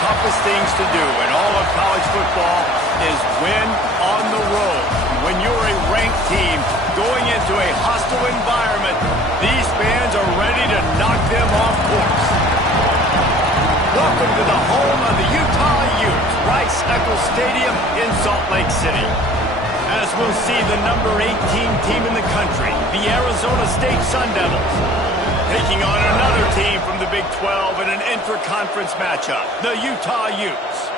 toughest things to do in all of college football is win on the road. When you're a ranked team going into a hostile environment, these fans are ready to knock them off course. Welcome to the home of the Utah Utes, Rice-Eccles Stadium in Salt Lake City. As we'll see the number 18 team in the country, the Arizona State Sun Devils, taking on another team from the Big 12 in an intra-conference matchup, the Utah Utes.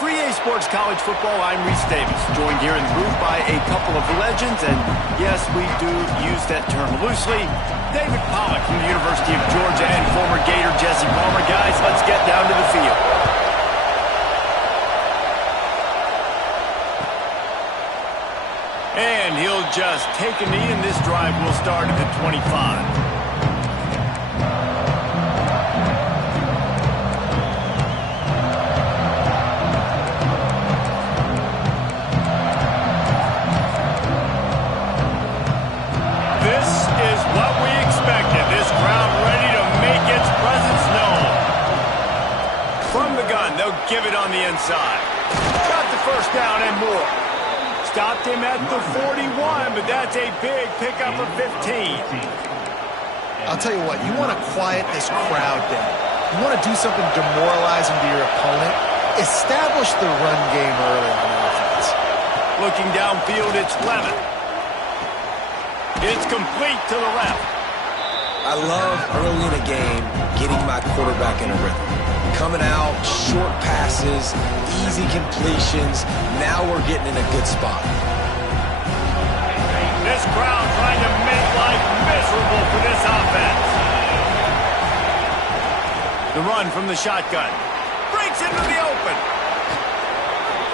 For EA Sports College Football, I'm Reese Davis, joined here in the booth by a couple of legends, and yes, we do use that term loosely. David Pollack from the University of Georgia and former Gator Jesse Palmer. Guys, let's get down to the field. And he'll just take a knee, and this drive will start at the 25. They'll give it on the inside. Got the first down and more. Stopped him at the 41, but that's a big pickup of 15. I'll tell you what, you want to quiet this crowd down. You want to do something demoralizing to your opponent. Establish the run game early on offense. Looking downfield, it's Levin. It's complete to the left. I love early in a game getting my quarterback in a rhythm. Coming out, short passes, easy completions. Now we're getting in a good spot. This crowd trying to make life miserable for this offense. The run from the shotgun. Breaks into the open.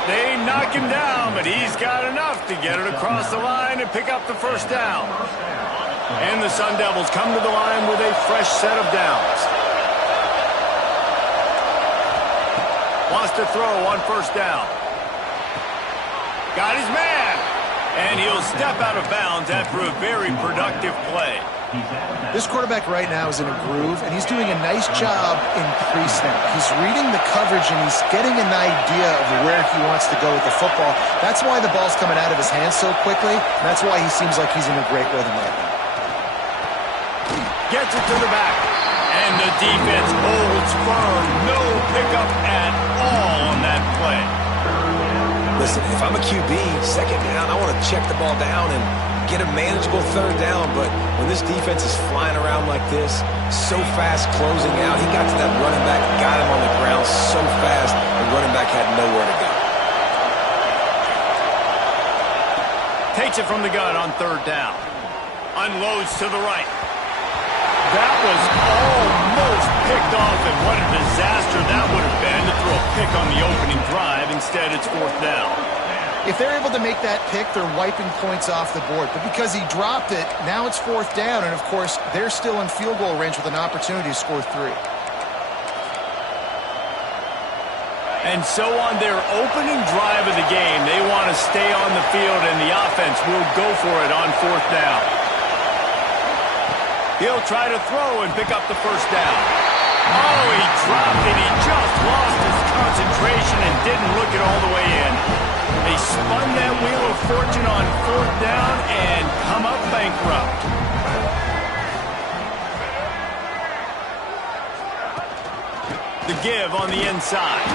They knock him down, but he's got enough to get it across the line and pick up the first down. And the Sun Devils come to the line with a fresh set of downs. Wants to throw on first down. Got his man. And he'll step out of bounds after a very productive play. This quarterback right now is in a groove, and he's doing a nice job in pre-snap. He's reading the coverage, and he's getting an idea of where he wants to go with the football. That's why the ball's coming out of his hands so quickly. And that's why he seems like he's in a great rhythm right now. Gets it to the back. And the defense holds firm. No pickup at all on that play. Listen, if I'm a QB, second down, I want to check the ball down and get a manageable third down. But when this defense is flying around like this, so fast closing out, he got to that running back, got him on the ground so fast, the running back had nowhere to go. Takes it from the gun on third down. Unloads to the right. That was almost picked off, and what a disaster that would have been to throw a pick on the opening drive. Instead, it's fourth down. If they're able to make that pick, they're wiping points off the board. But because he dropped it, now it's fourth down, and of course, they're still in field goal range with an opportunity to score 3. And so on their opening drive of the game, they want to stay on the field, and the offense will go for it on fourth down. He'll try to throw and pick up the first down. Oh, he dropped it. He just lost his concentration and didn't look it all the way in. They spun that wheel of fortune on fourth down and come up bankrupt. The give on the inside.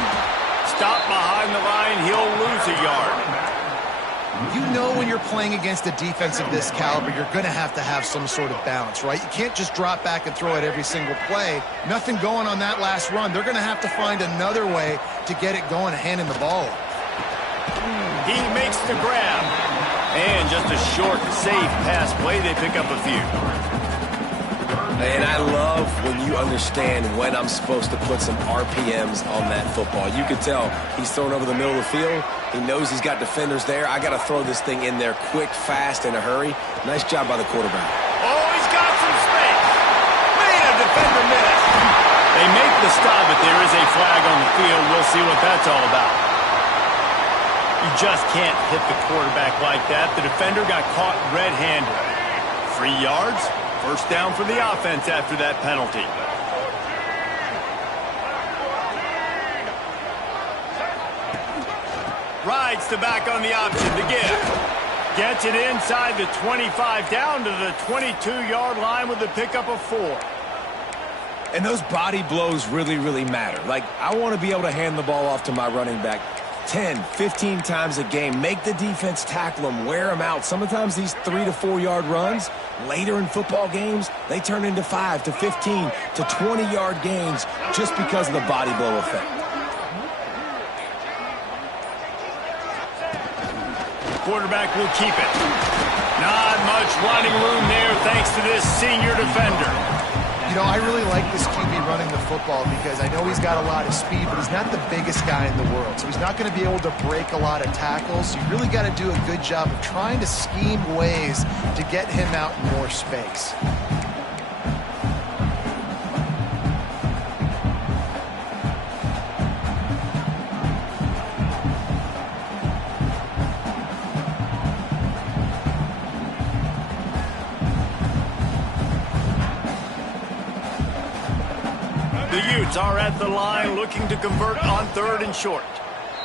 Stop behind the line. He'll lose a yard. You know when you're playing against a defense of this caliber, you're going to have some sort of balance, right? You can't just drop back and throw it every single play. Nothing going on that last run. They're going to have to find another way to get it going, handing the ball. He makes the grab. And just a short, safe pass play. They pick up a few. And I love when you understand when I'm supposed to put some RPMs on that football. You can tell he's throwing over the middle of the field. He knows he's got defenders there. I got to throw this thing in there quick, fast, in a hurry. Nice job by the quarterback. Oh, he's got some space. Man, defender missed. They make the stop, but there is a flag on the field. We'll see what that's all about. You just can't hit the quarterback like that. The defender got caught red-handed. 3 yards. First down for the offense after that penalty. Rides the back on the option to give. Gets it inside the 25, down to the 22-yard line with the pickup of 4. And those body blows really, really matter. Like, I want to be able to hand the ball off to my running back 10, 15 times a game. Make the defense tackle them, wear them out. Sometimes these 3 to 4 yard runs, later in football games, they turn into 5 to 15 to 20-yard gains just because of the body blow effect. Quarterback will keep it. Not much running room there thanks to this senior defender. You know, I really like this QB running the football because I know he's got a lot of speed, but he's not the biggest guy in the world. So he's not going to be able to break a lot of tackles. You really got to do a good job of trying to scheme ways to get him out in more space. The Utes are at the line looking to convert on 3rd and short.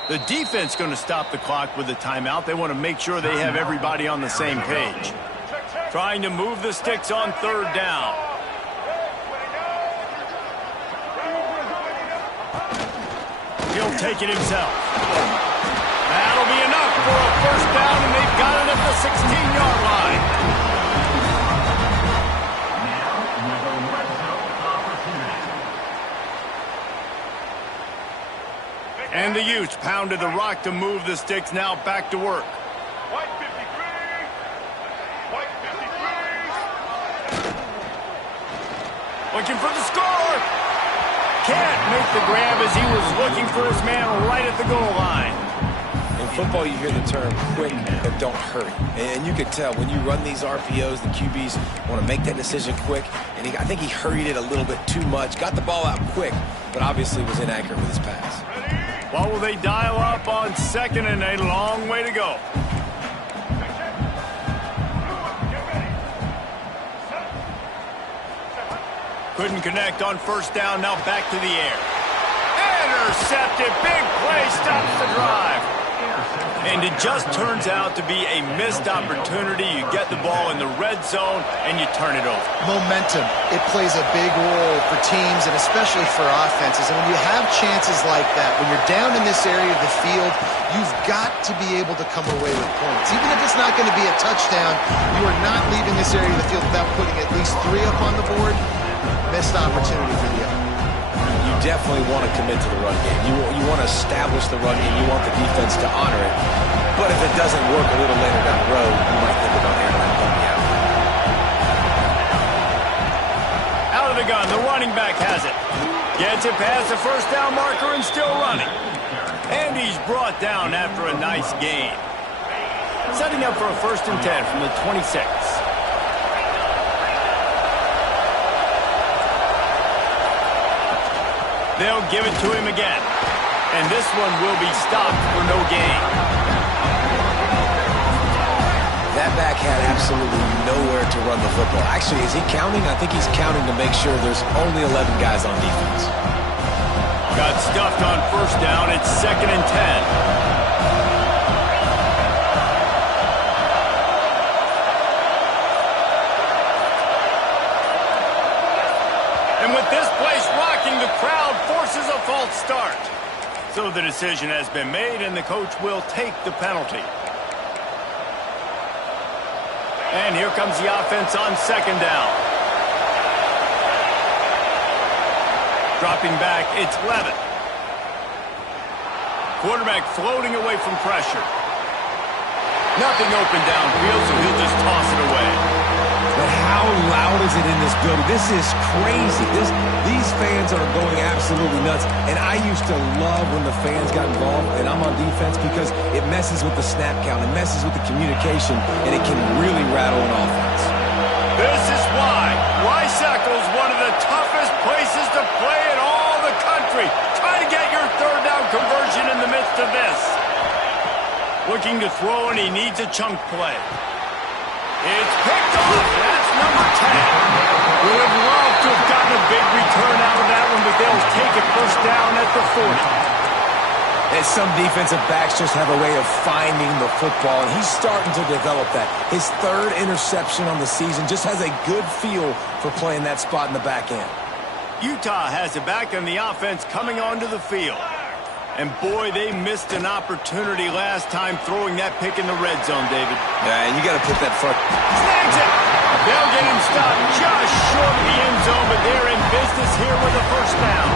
The defense going to stop the clock with a timeout. They want to make sure they have everybody on the same page. Trying to move the sticks on 3rd down. He'll take it himself. That'll be enough for a 1st down, and they've got it at the 16-yard line. And the Utes pounded the rock to move the sticks, now back to work. Looking for the score. Can't make the grab as he was looking for his man right at the goal line. In football, you hear the term quick, but don't hurry. And you can tell when you run these RPOs, the QBs want to make that decision quick. And I think he hurried it a little bit too much. Got the ball out quick, but obviously was inaccurate with his pass. What will they dial up on 2nd and a long way to go? Couldn't connect on 1st down, now back to the air. Intercepted, big play, stops the drive. And it just turns out to be a missed opportunity. You get the ball in the red zone, and you turn it over. Momentum, it plays a big role for teams and especially for offenses. And when you have chances like that, when you're down in this area of the field, you've got to be able to come away with points. Even if it's not going to be a touchdown, you are not leaving this area of the field without putting at least 3 up on the board. Missed opportunity for the other. You definitely want to commit to the run game. You want to establish the run game. You want the defense to honor it. But if it doesn't work a little later down the road, you might think about airing that puppy out. Out of the gun, the running back has it. Gets it past the 1st down marker and still running. And he's brought down after a nice gain. Setting up for a 1st and 10 from the 26. They'll give it to him again. And this one will be stopped for no gain. That back had absolutely nowhere to run the football. Actually, is he counting? I think he's counting to make sure there's only 11 guys on defense. Got stuffed on 1st down. It's 2nd and 10. And with this place rocking, the crowd forces a false start. So the decision has been made, and the coach will take the penalty. And here comes the offense on 2nd down. Dropping back, it's Levitt. Quarterback floating away from pressure. Nothing open downfield, so he'll just toss it away. But how loud is it in this building? This is crazy. These fans are going absolutely nuts. And I used to love when the fans got involved, and I'm on defense, because it messes with the snap count. It messes with the communication, and it can really rattle an offense. This is why Rice-Eccles is one of the toughest places to play in all the country. Try to get your 3rd down conversion in the midst of this. Looking to throw, and he needs a chunk play. It's picked off. That's number 10. Would have loved to have gotten a big return out of that one, but they'll take it 1st down at the 40. And some defensive backs just have a way of finding the football, and he's starting to develop that. His third interception on the season, just has a good feel for playing that spot in the back end. Utah has it back on the offense coming onto the field. And boy, they missed an opportunity last time throwing that pick in the red zone, David. Yeah, and you got to put that front. Snags it! They'll get him stopped just short of the end zone, but they're in business here with a first down.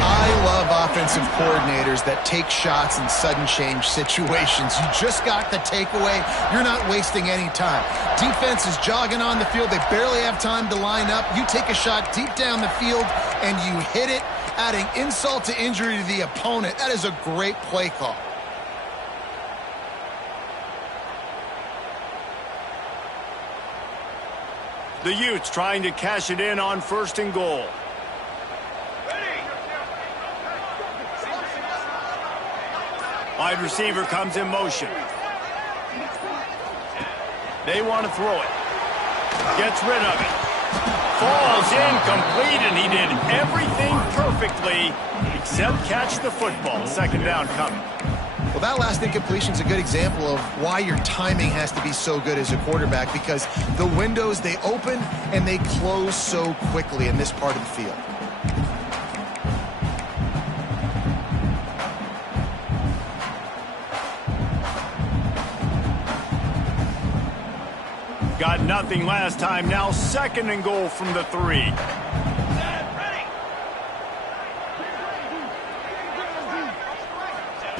I love offensive coordinators that take shots in sudden change situations. You just got the takeaway. You're not wasting any time. Defense is jogging on the field. They barely have time to line up. You take a shot deep down the field, and you hit it, adding insult to injury to the opponent. That is a great play call. The Utes trying to cash it in on 1st and goal. Wide receiver comes in motion. They want to throw it. Gets rid of it. Falls incomplete, and he did everything perfectly except catch the football. 2nd down coming. Well, that last incompletion is a good example of why your timing has to be so good as a quarterback, because the windows, they open and they close so quickly in this part of the field. Got nothing last time. Now 2nd and goal from the 3.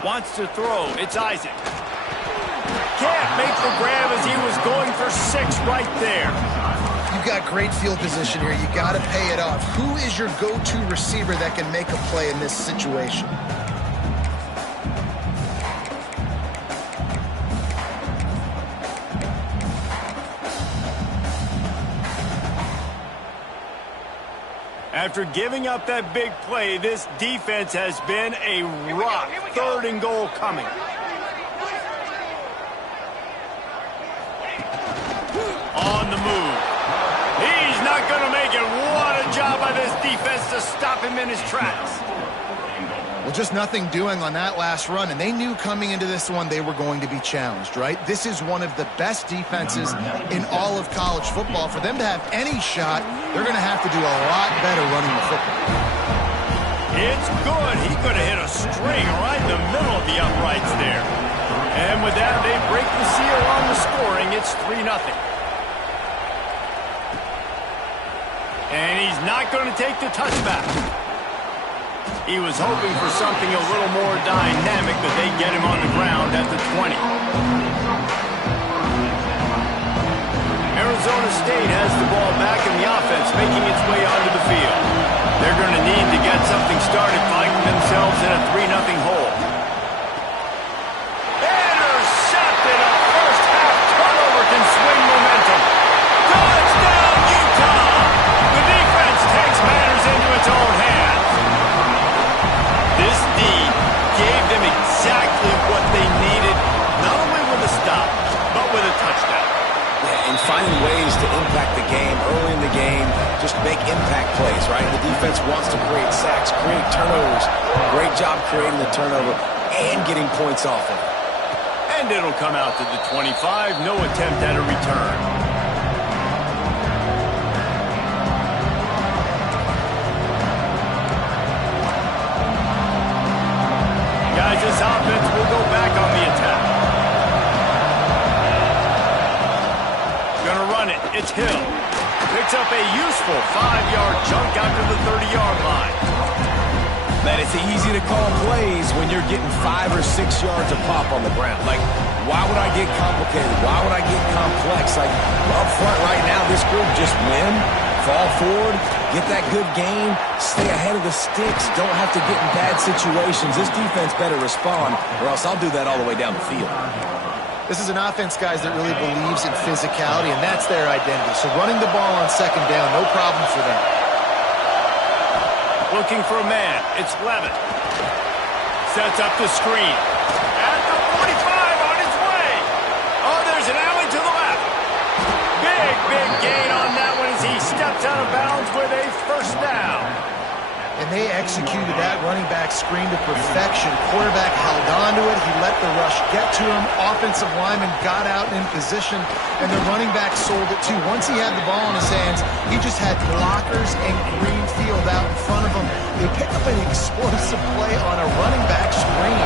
Wants to throw. It's Isaac. Can't make the grab as he was going for 6 right there. You've got great field position here. You got to pay it off. Who is your go-to receiver that can make a play in this situation? After giving up that big play, this defense has been a rock. 3rd and goal coming. On the move. He's not going to make it. What a job by this defense to stop him in his tracks. Well, just nothing doing on that last run, and they knew coming into this one they were going to be challenged, right? This is one of the best defenses in all of college football. For them to have any shot, they're going to have to do a lot better running the football. It's good. He could have hit a string right in the middle of the uprights there. And with that, they break the seal on the scoring. It's 3-0. And he's not going to take the touchback. He was hoping for something a little more dynamic, but they get him on the ground at the 20. Arizona State has the ball back in the offense, making its way onto the field. They're going to need to get something started, finding themselves in a 3-0 hole. Intercepted! A first-half turnover can swing momentum. Touchdown, Utah! The defense takes matters into its own hands. This D gave them exactly what they needed, not only with a stop, but with a touchdown. Yeah, and finding ways to impact the game early in the game, just make impact plays, right? The defense wants to create sacks, create turnovers. Great job creating the turnover and getting points off of it. And it'll come out to the 25. No attempt at a return. Guys, this offense will go back on the attack. Gonna run it. It's Hill. Picks up a useful 5-yard chunk out to the 30-yard line. Man, it's easy to call plays when you're getting 5 or 6 yards of pop on the ground. Like, why would I get complicated? Why would I get complex? Like, up front right now, this group just win, fall forward, get that good game, stay ahead of the sticks, don't have to get in bad situations. This defense better respond, or else I'll do that all the way down the field. This is an offense, guys, that really believes in physicality, and that's their identity. So running the ball on 2nd down, no problem for them. Looking for a man. It's Levitt. Sets up the screen. At the 45 on his way. Oh, there's an alley to the left. Big gain on that one as he steps out of bounds with a first down. And they executed that running back screen to perfection. Quarterback held on to it. He let the rush get to him. Offensive lineman got out in position, and the running back sold it too. Once he had the ball in his hands, he just had blockers and green field out in front of him. They picked up an explosive play on a running back screen.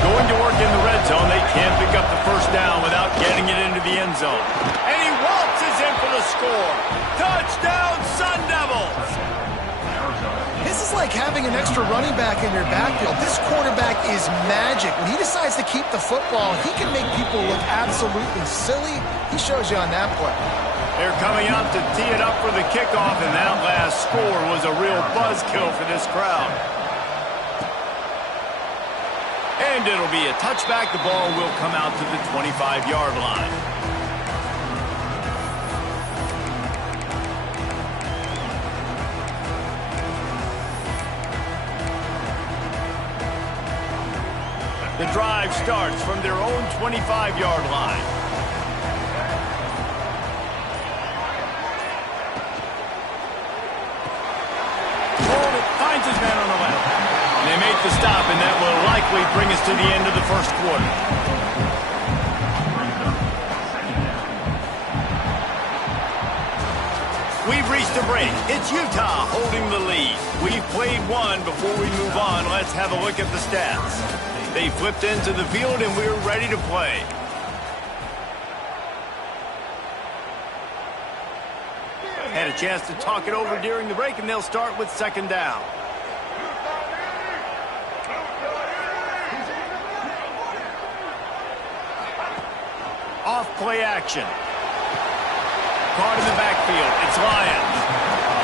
Going to work in the red zone, they can't pick up the first down without getting it into the end zone. And he waltzes in for the score. Touchdown, Sun Devils! This is like having an extra running back in your backfield. This quarterback is magic. When he decides to keep the football, he can make people look absolutely silly. He shows you on that play. They're coming out to tee it up for the kickoff, and that last score was a real buzzkill for this crowd. And it'll be a touchback. The ball will come out to the 25-yard line. The drive starts from their own 25-yard line. Finds his man on the left. And they make the stop, and that will likely bring us to the end of the first quarter. We've reached a break. It's Utah holding the lead. We've played one. Before we move on, let's have a look at the stats. They flipped into the field, and we're ready to play. Had a chance to talk it over during the break, and they'll start with second down. Off play action. Caught in the backfield. It's Lions.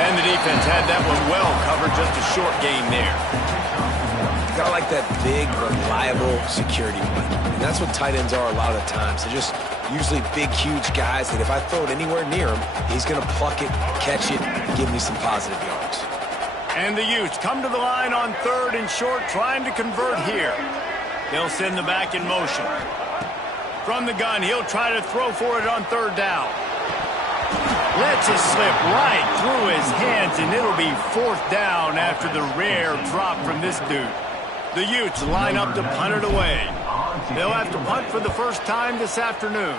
And the defense had that one well covered. Just a short gain there. Got like that big, reliable security blanket. And that's what tight ends are a lot of the times. They're just usually big, huge guys that if I throw it anywhere near him, he's going to pluck it, catch it, and give me some positive yards. And the Utes come to the line on third and short, trying to convert here. They'll send the back in motion. From the gun, he'll try to throw for it on third down. Lets it slip right through his hands, and it'll be fourth down after the rare drop from this dude. The Utes line up to punt it away. They'll have to punt for the first time this afternoon.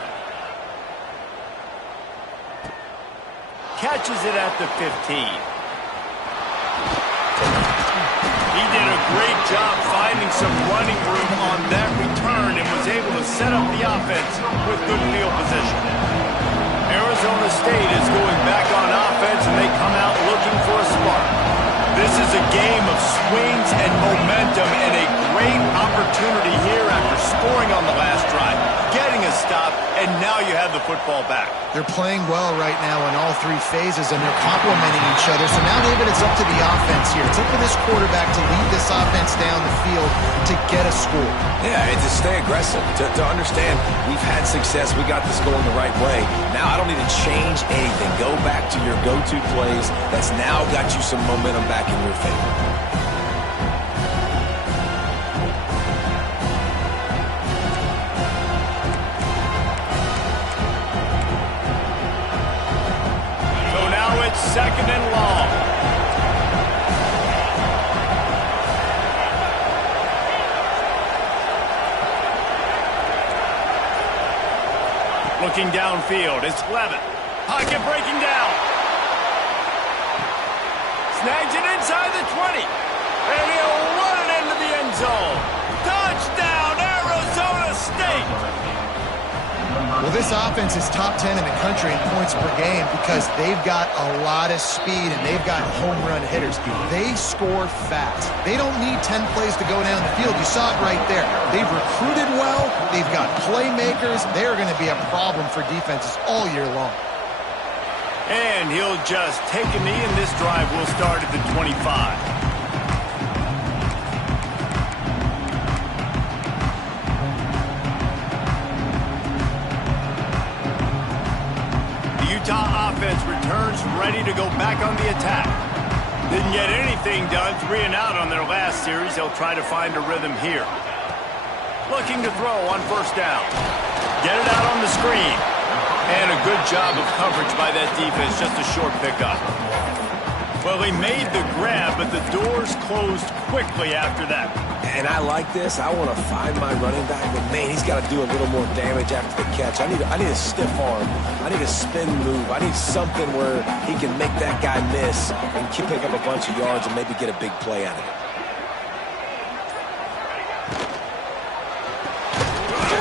Catches it at the 15. He did a great job finding some running room on that return and was able to set up the offense with good field position. Arizona State is going back on offense, and they come out looking for a spark. This is a game of swings and momentum, and a great opportunity here after scoring on the last drive, getting a stop, and now you have the football back. They're playing well right now in all three phases, and they're complementing each other. So now, David, it's up to the offense here. It's up to this quarterback to lead this offense down the field to get a score. Yeah, and to stay aggressive, to understand we've had success, we got this going the right way. Now I don't need to change anything. Go back to your go-to plays. That's now got you some momentum back in your favor. Second and long. Looking downfield, it's Levitt. Pocket breaking down. Snags it inside the 20. And he'll run it into the end zone. Touchdown, Arizona State! Well, this offense is top 10 in the country in points per game because they've got a lot of speed and they've got home run hitters. They score fast. They don't need 10 plays to go down the field. You saw it right there. They've recruited well. They've got playmakers. They're going to be a problem for defenses all year long. And he'll just take a knee, and this drive will start at the 25. Utah offense returns ready to go back on the attack. Didn't get anything done, 3 and out on their last series. They'll try to find a rhythm here. Looking to throw on first down. Get it out on the screen. And a good job of coverage by that defense, just a short pickup. Well, he made the grab, but the doors closed quickly after that. And I like this. I want to find my running back, but man, he's got to do a little more damage after the catch. I need a stiff arm. I need a spin move. I need something where he can make that guy miss and pick up a bunch of yards and maybe get a big play out of it.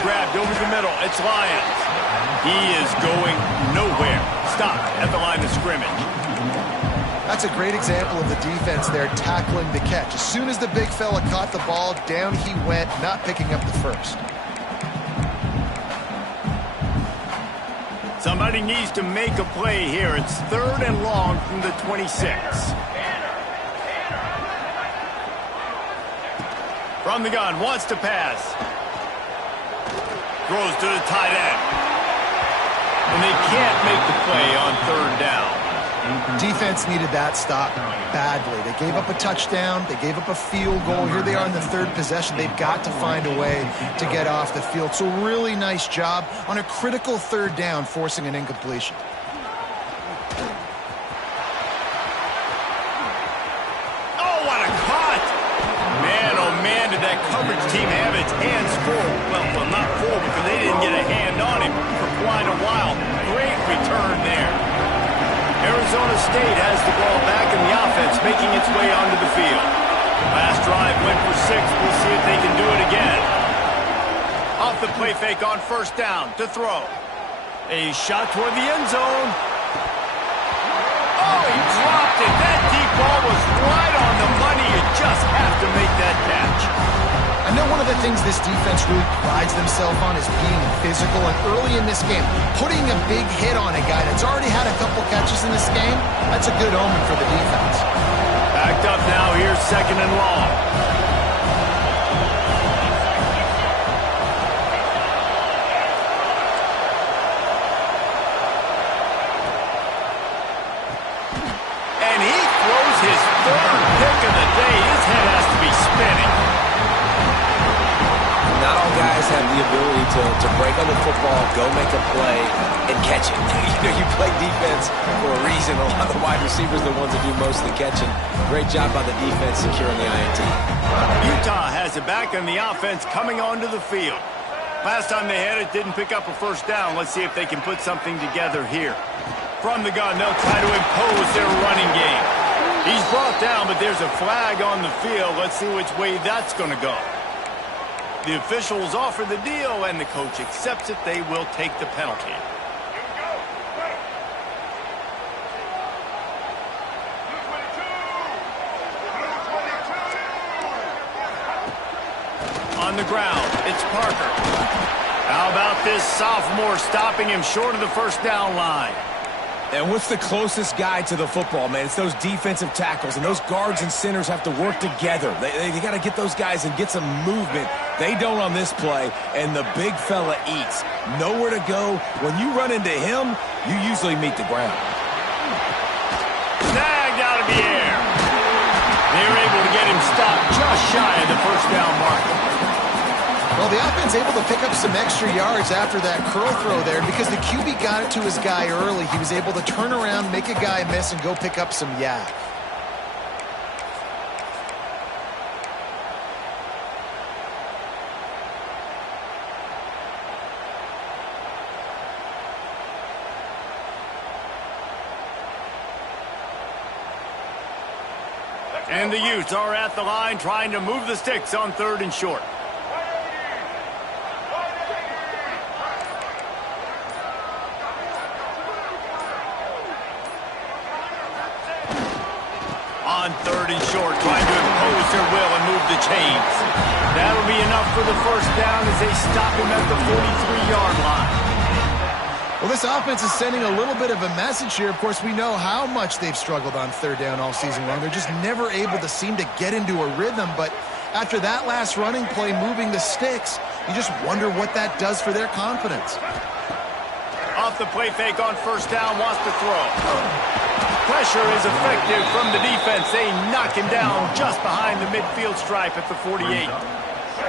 Grabbed over the middle. It's Lyons. He is going nowhere. Stop at the line of scrimmage. That's a great example of the defense there tackling the catch. As soon as the big fella caught the ball, down he went, not picking up the first. Somebody needs to make a play here. It's 3rd and long from the 26. From the gun, wants to pass. Throws to the tight end. And they can't make the play on 3rd down. Defense needed that stop badly. They gave up a touchdown. They gave up a field goal. Here they are in the 3rd possession. They've got to find a way to get off the field. So really nice job on a critical 3rd down, forcing an incompletion. Oh, what a cut! Man, oh man, did that coverage team have its hands full. Well, not full because they didn't get a hand on him for quite a while. Great return there. Arizona State has the ball back in the offense, making its way onto the field. Last drive went for 6. We'll see if they can do it again. Off the play fake on 1st down to throw. A shot toward the end zone. Oh, he dropped it. That deep ball was right on the money. You just have to make that catch. I know one of the things this defense really prides themselves on is being physical, and early in this game, putting a big hit on a guy that's already had a couple catches in this game, that's a good omen for the defense. Backed up now, here's 2nd and long. And he throws his 3rd pick of the day. His head has to be spinning. Not all guys have the ability to break on the football, go make a play, and catch it. You play defense for a reason. A lot of the wide receivers are the ones that do most of the catching. Great job by the defense securing the INT. Utah has it back on the offense coming onto the field. Last time they had it, didn't pick up a 1st down. Let's see if they can put something together here. From the gun, they'll try to impose their running game. He's brought down, but there's a flag on the field. Let's see which way that's going to go. The officials offer the deal, and the coach accepts it. They will take the penalty. On the ground, it's Parker. How about this sophomore stopping him short of the 1st down line? And what's the closest guy to the football, man? It's those defensive tackles, and those guards and centers have to work together. They got to get those guys and get some movement. They don't on this play, and the big fella eats. Nowhere to go. When you run into him, you usually meet the ground. Snagged out of the air. They were able to get him stopped just shy of the 1st down mark. Well, the offense able to pick up some extra yards after that curl throw there because the QB got it to his guy early. He was able to turn around, make a guy miss, and go pick up some yak. And the Utes are at the line trying to move the sticks on 3rd and short. On 3rd and short, trying to impose their will and move the chains. That'll be enough for the 1st down as they stop him at the 43-yard line. Well, this offense is sending a little bit of a message here. Of course, we know how much they've struggled on 3rd down all season long. They're just never able to seem to get into a rhythm. But after that last running play, moving the sticks, you just wonder what that does for their confidence. Off the play fake on 1st down, wants to throw. Pressure is effective from the defense. They knock him down just behind the midfield stripe at the 48.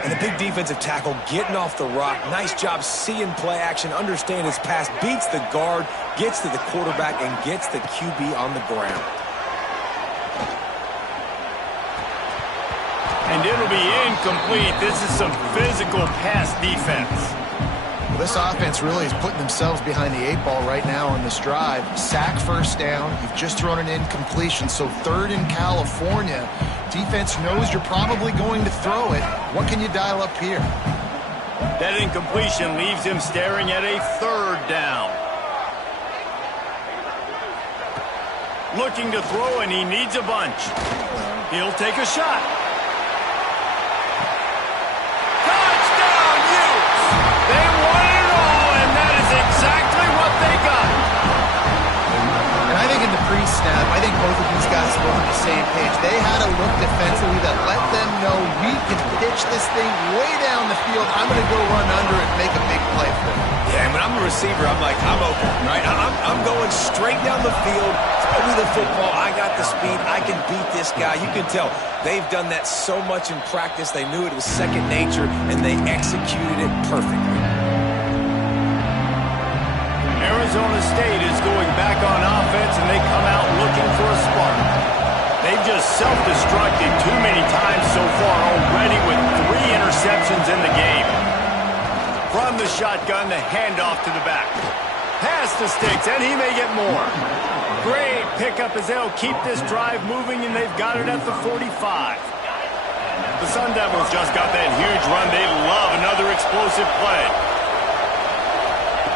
And a big defensive tackle getting off the rock. Nice job seeing play action, understand his pass, beats the guard, gets to the quarterback, and gets the QB on the ground. And it'll be incomplete. This is some physical pass defense. Well, this offense really is putting themselves behind the 8 ball right now on this drive. Sack first down. You've just thrown an incompletion, so 3rd in California. Defense knows you're probably going to throw it. What can you dial up here? That incompletion leaves him staring at a 3rd down. Looking to throw, and he needs a bunch. He'll take a shot. Touchdown, Utes! They won it all, and that is exactly what they got. And I think in the pre-snap, I think both of these guys were on the same page. They had a look defensively that let them know we can pitch this thing way down the field. I'm going to go run under it and make a big play for it. Yeah, and when I'm a receiver, I'm like, I'm open, right? I'm going straight down the field. Throw me the football. I got the speed. I can beat this guy. You can tell they've done that so much in practice. They knew it was second nature, and they executed it perfectly. Arizona State is going back on offense, and they come out looking for a spark. They've just self-destructed too many times so far already with 3 interceptions in the game. From the shotgun, the handoff to the back. Pass the sticks, and he may get more. Great pickup as they'll keep this drive moving, and they've got it at the 45. The Sun Devils just got that huge run. They love another explosive play.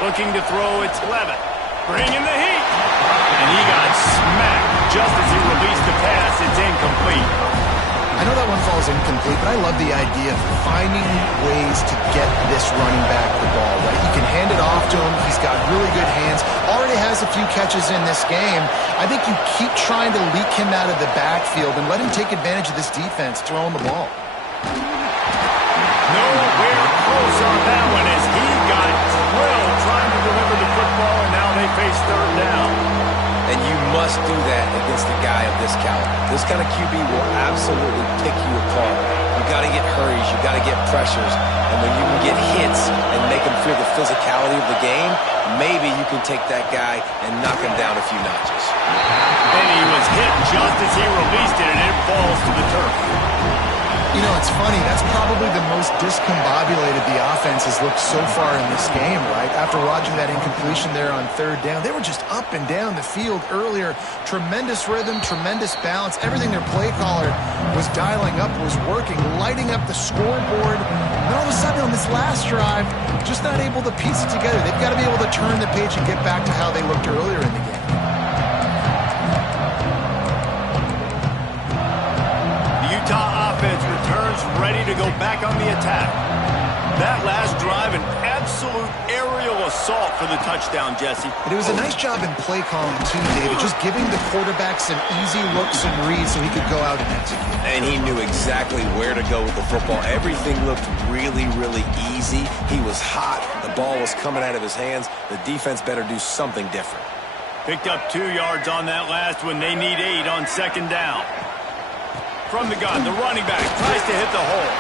Looking to throw, it's Levitt. Bringing the heat. And he got smacked just as he released the pass. It's incomplete. I know that one falls incomplete, but I love the idea of finding ways to get this running back the ball, right? You can hand it off to him. He's got really good hands. Already has a few catches in this game. I think you keep trying to leak him out of the backfield and let him take advantage of this defense throwing the ball. Nowhere close on that one as he got drilled trying to deliver the football, and now they face 3rd down. And you must do that against a guy of this caliber. This kind of QB will absolutely pick you apart. You got to get hurries, you got to get pressures, and when you can get hits and make him feel the physicality of the game, maybe you can take that guy and knock him down a few notches. And he was hit just as he released it, and it falls to the turf. You know, it's funny. That's probably the most discombobulated the offense has looked so far in this game, right? After watching that incompletion there on 3rd down, they were just up and down the field earlier. Tremendous rhythm, tremendous balance. Everything their play caller was dialing up was working, lighting up the scoreboard. And all of a sudden on this last drive, just not able to piece it together. They've got to be able to turn the page and get back to how they looked earlier in the game. Utah offense returns ready to go back on the attack. That last drive, an absolute aerial assault for the touchdown, Jesse. But it was a nice job in play calling too, David, just giving the quarterback some easy looks and reads so he could go out and execute. And he knew exactly where to go with the football. Everything looked really, really easy. He was hot. The ball was coming out of his hands. The defense better do something different. Picked up 2 yards on that last one. They need 8 on 2nd down. From the gun, the running back tries to hit the hole.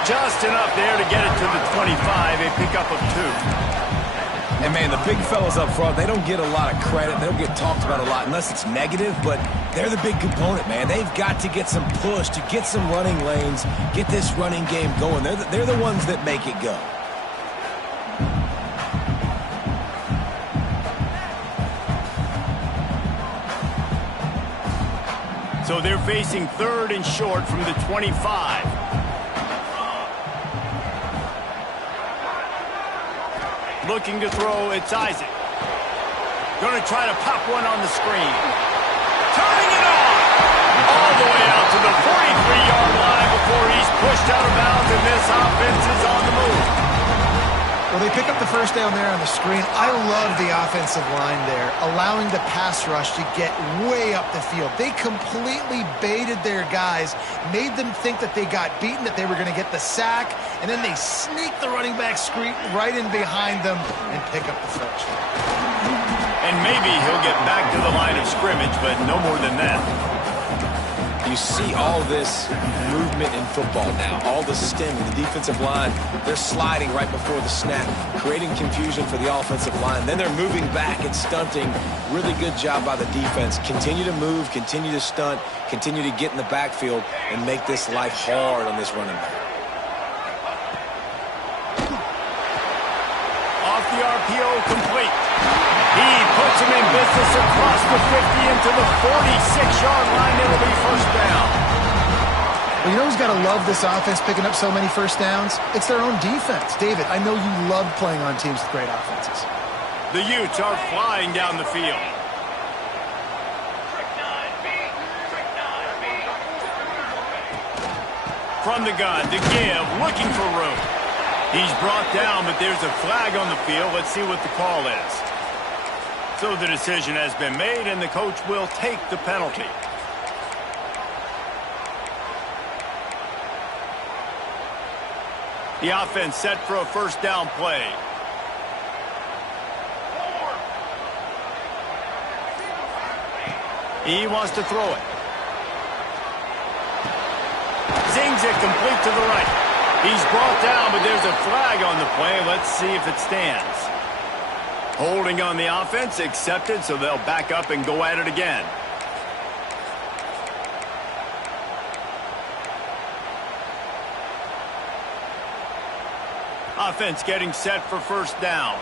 Just enough there to get it to the 25, a pickup of 2. And, man, the big fellas up front, they don't get a lot of credit. They don't get talked about a lot unless it's negative, but they're the big component, man. They've got to get some push, to get some running lanes, get this running game going. They're the ones that make it go. So they're facing 3rd and short from the 25. Looking to throw, it's Isaac. Going to try to pop one on the screen. Turning it on! All the way out to the 43-yard line before he's pushed out of bounds, and this offense is on the move. Well, they pick up the first down there on the screen. I love the offensive line there, allowing the pass rush to get way up the field. They completely baited their guys, made them think that they got beaten, that they were going to get the sack, and then they sneak the running back screen right in behind them and pick up the first. And maybe he'll get back to the line of scrimmage, but no more than that. You see all this movement in football now, all the stemming, the defensive line, they're sliding right before the snap, creating confusion for the offensive line. Then they're moving back and stunting. Really good job by the defense. Continue to move, continue to stunt, continue to get in the backfield and make this life hard on this running back. Off the RPO, complete. He puts him in business across the 50 into the 46-yard line. It'll be first down. Well, you know who's got to love this offense picking up so many first downs? It's their own defense. David, I know you love playing on teams with great offenses. The Utes are flying down the field. From the gun to give, looking for room. He's brought down, but there's a flag on the field. Let's see what the call is. So the decision has been made, and the coach will take the penalty. The offense set for a first down play. He wants to throw it. Zings it complete to the right. He's brought down, but there's a flag on the play. Let's see if it stands. Holding on the offense, accepted, so they'll back up and go at it again. Offense getting set for first down.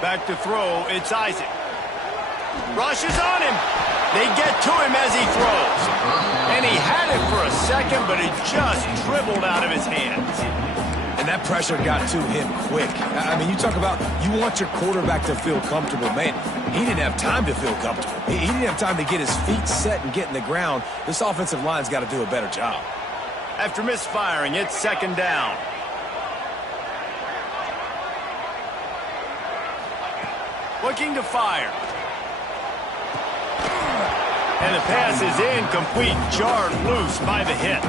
Back to throw, it's Isaac. Rushes on him. They get to him as he throws. And he had it for a second, but it just dribbled out of his hands. And that pressure got to him quick. I mean, you talk about you want your quarterback to feel comfortable. Man, he didn't have time to feel comfortable. He didn't have time to get his feet set and get in the ground. This offensive line's got to do a better job. After misfiring, it's second down. Looking to fire. And the pass is incomplete, jarred loose by the hit.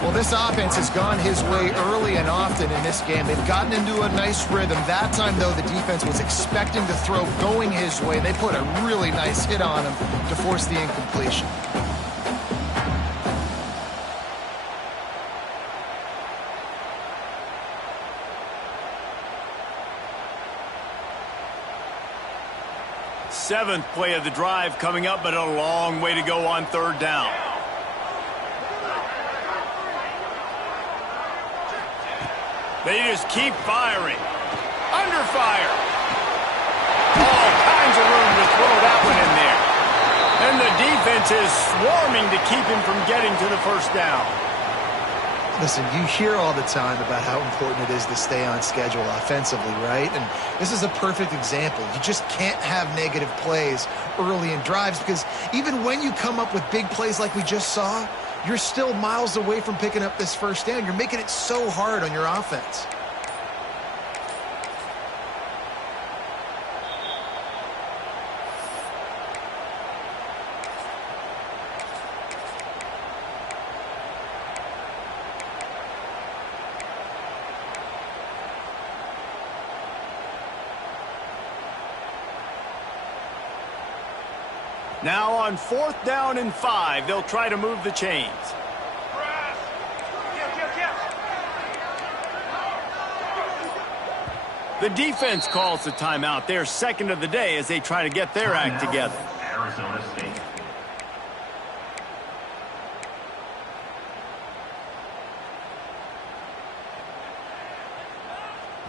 Well, this offense has gone his way early and often in this game. They've gotten into a nice rhythm. That time, though, the defense was expecting to throw going his way. They put a really nice hit on him to force the incompletion. Seventh play of the drive coming up, but a long way to go on third down. They just keep firing. Under fire. All kinds of room to throw that one in there. And the defense is swarming to keep him from getting to the first down. Listen, you hear all the time about how important it is to stay on schedule offensively, right? And this is a perfect example. You just can't have negative plays early in drives because even when you come up with big plays like we just saw, you're still miles away from picking up this first down. You're making it so hard on your offense. Now on fourth down and 5, they'll try to move the chains. The defense calls the timeout. Their second of the day as they try to get their act together. Arizona State.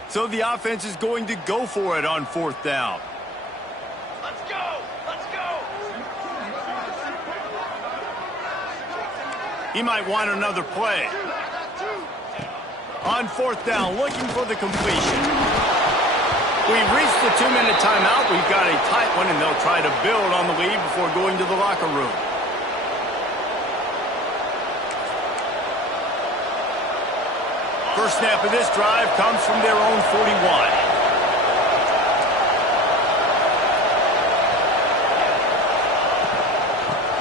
So the offense is going to go for it on fourth down. Let's go! Let's go! He might want another play. On fourth down, looking for the completion. We've reached the 2-minute timeout. We've got a tight one, and they'll try to build on the lead before going to the locker room. First snap of this drive comes from their own 41.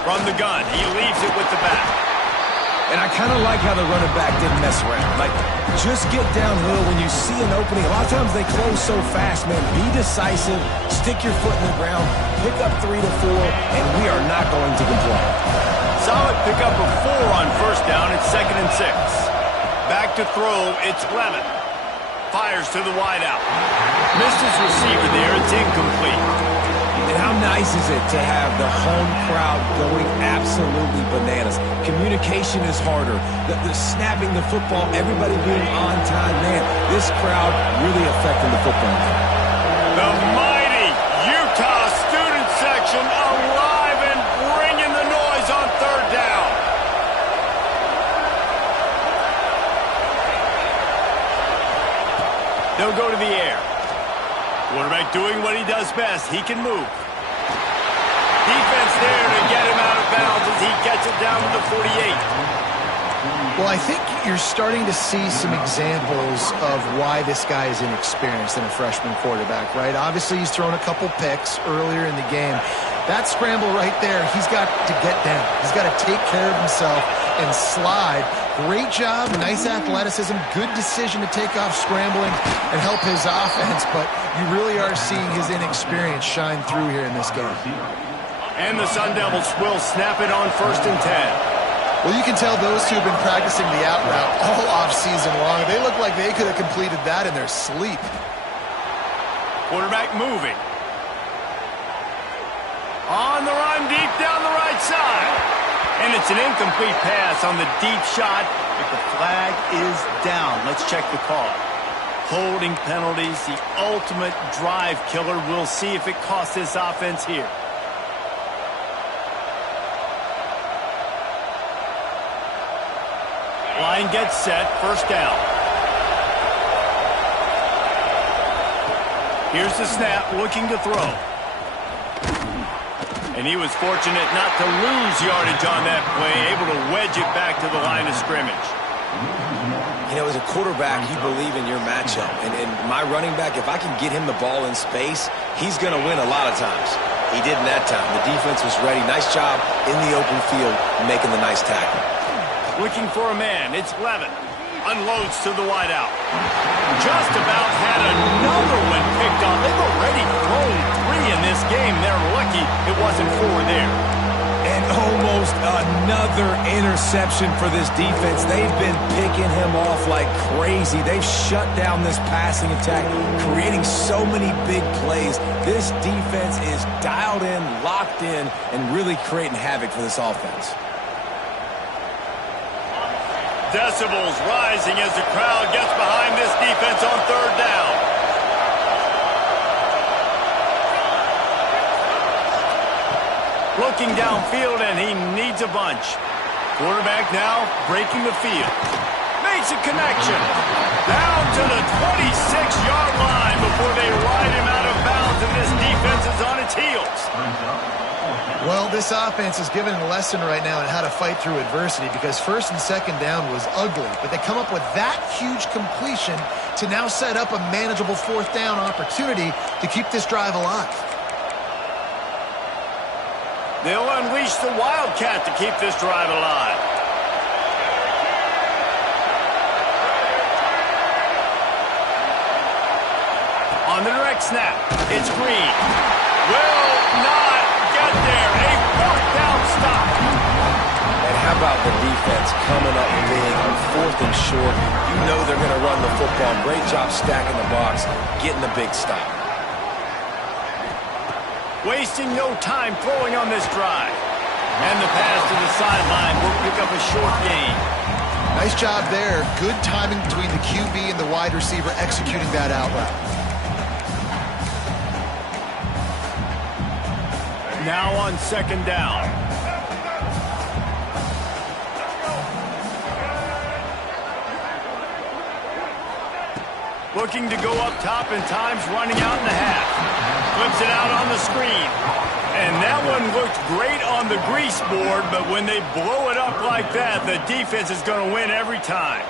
From the gun, he leaves it with the back. And I kind of like how the running back didn't mess around. Like, just get downhill when you see an opening. A lot of times they close so fast, man. Be decisive, stick your foot in the ground, pick up 3 to 4, and we are not going to complain. Solid pickup of 4 on first down. It's 2nd and 6. Back to throw. It's Levin. Fires to the wideout. Missed his receiver there. It's incomplete. And how nice is it to have the home crowd going absolutely bananas? Communication is harder. The snapping the football, everybody being on time. Man, this crowd really affecting the football game. The mighty Utah student section alive and bringing the noise on 3rd down. They'll go to the air. Quarterback doing what he does best. He can move. Defense there to get him out of bounds as he gets it down to the 48. Well, I think you're starting to see some examples of why this guy is inexperienced in a freshman quarterback, right? Obviously, he's thrown a couple picks earlier in the game. That scramble right there, he's got to get down. He's got to take care of himself and slide. Great job, nice athleticism, good decision to take off scrambling and help his offense, but you really are seeing his inexperience shine through here in this game. And the Sun Devils will snap it on 1st and 10. Well, you can tell those two have been practicing the out route all off-season long. They look like they could have completed that in their sleep. Quarterback moving. On the run, deep down the right side. And it's an incomplete pass on the deep shot, but the flag is down. Let's check the call. Holding penalties, the ultimate drive killer. We'll see if it costs this offense here. Line gets set, 1st down. Here's the snap, looking to throw. And he was fortunate not to lose yardage on that play, able to wedge it back to the line of scrimmage. You know, as a quarterback, you believe in your matchup. And my running back, if I can get him the ball in space, he's going to win a lot of times. He did in that time. The defense was ready. Nice job in the open field, making the nice tackle. Looking for a man. It's Levin. Unloads to the wideout. Just about had another one picked off. They've already thrown 3 in this game. They're lucky it wasn't 4 there. And almost another interception for this defense. They've been picking him off like crazy. They've shut down this passing attack, creating so many big plays. This defense is dialed in, locked in, and really creating havoc for this offense. Decibels rising as the crowd gets behind this defense on 3rd down. Looking downfield, and he needs a bunch. Quarterback now breaking the field. Makes a connection. Down to the 26-yard line before they ride him out of bounds, and this defense is on its heels. Well, this offense is given a lesson right now on how to fight through adversity because 1st and 2nd down was ugly, but they come up with that huge completion to now set up a manageable 4th down opportunity to keep this drive alive. They'll unleash the Wildcat to keep this drive alive. On the direct snap, it's Green. Will not get there. A 4th down stop. And how about the defense coming up big on 4th and short? You know they're going to run the football. Great job stacking the box, getting the big stop. Wasting no time throwing on this drive. And the pass to the sideline will pick up a short gain. Nice job there. Good timing between the QB and the wide receiver executing that out route. Now on 2nd down. Looking to go up top, and time's running out in the half. Flips it out on the screen. And that one looked great on the grease board, but when they blow it up like that, the defense is going to win every time.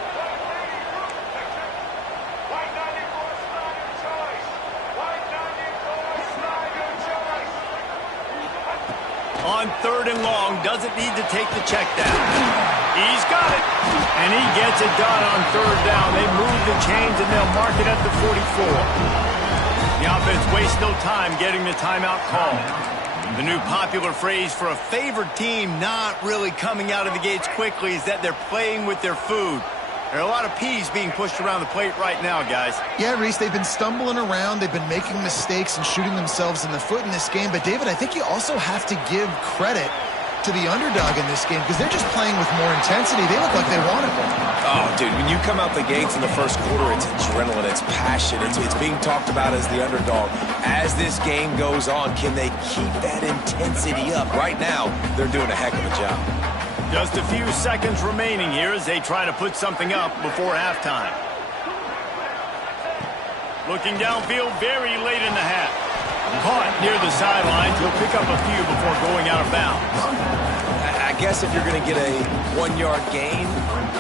On 3rd and long, doesn't need to take the check down. He's got it. And he gets it done on 3rd down. They move the chains and they'll mark it at the 44. The offense wastes no time getting the timeout call. The new popular phrase for a favored team not really coming out of the gates quickly is that they're playing with their food. There are a lot of peas being pushed around the plate right now, guys. Yeah, Reese, they've been stumbling around. They've been making mistakes and shooting themselves in the foot in this game. But, David, I think you also have to give credit to the underdog in this game because they're just playing with more intensity. They look like they want it. Oh, dude, when you come out the gates in the first quarter, it's adrenaline, it's passion, it's being talked about as the underdog. As this game goes on, can they keep that intensity up? Right now, they're doing a heck of a job. Just a few seconds remaining here as they try to put something up before halftime. Looking downfield very late in the half. Caught near the sidelines. He'll pick up a few before going out of bounds. I guess if you're going to get a 1-yard gain,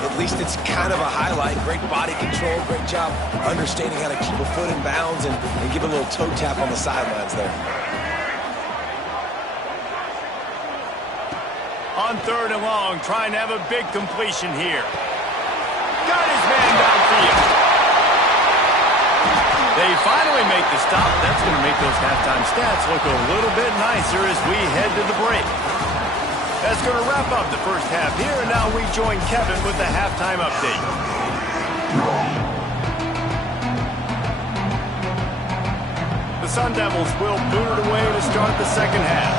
at least it's kind of a highlight. Great body control, great job understanding how to keep a foot in bounds and give a little toe tap on the sidelines there. On 3rd and long, trying to have a big completion here. Got his man downfield. They finally make the stop. That's going to make those halftime stats look a little bit nicer as we head to the break. That's going to wrap up the first half here, and now we join Kevin with the halftime update. The Sun Devils will boot it away to start the second half.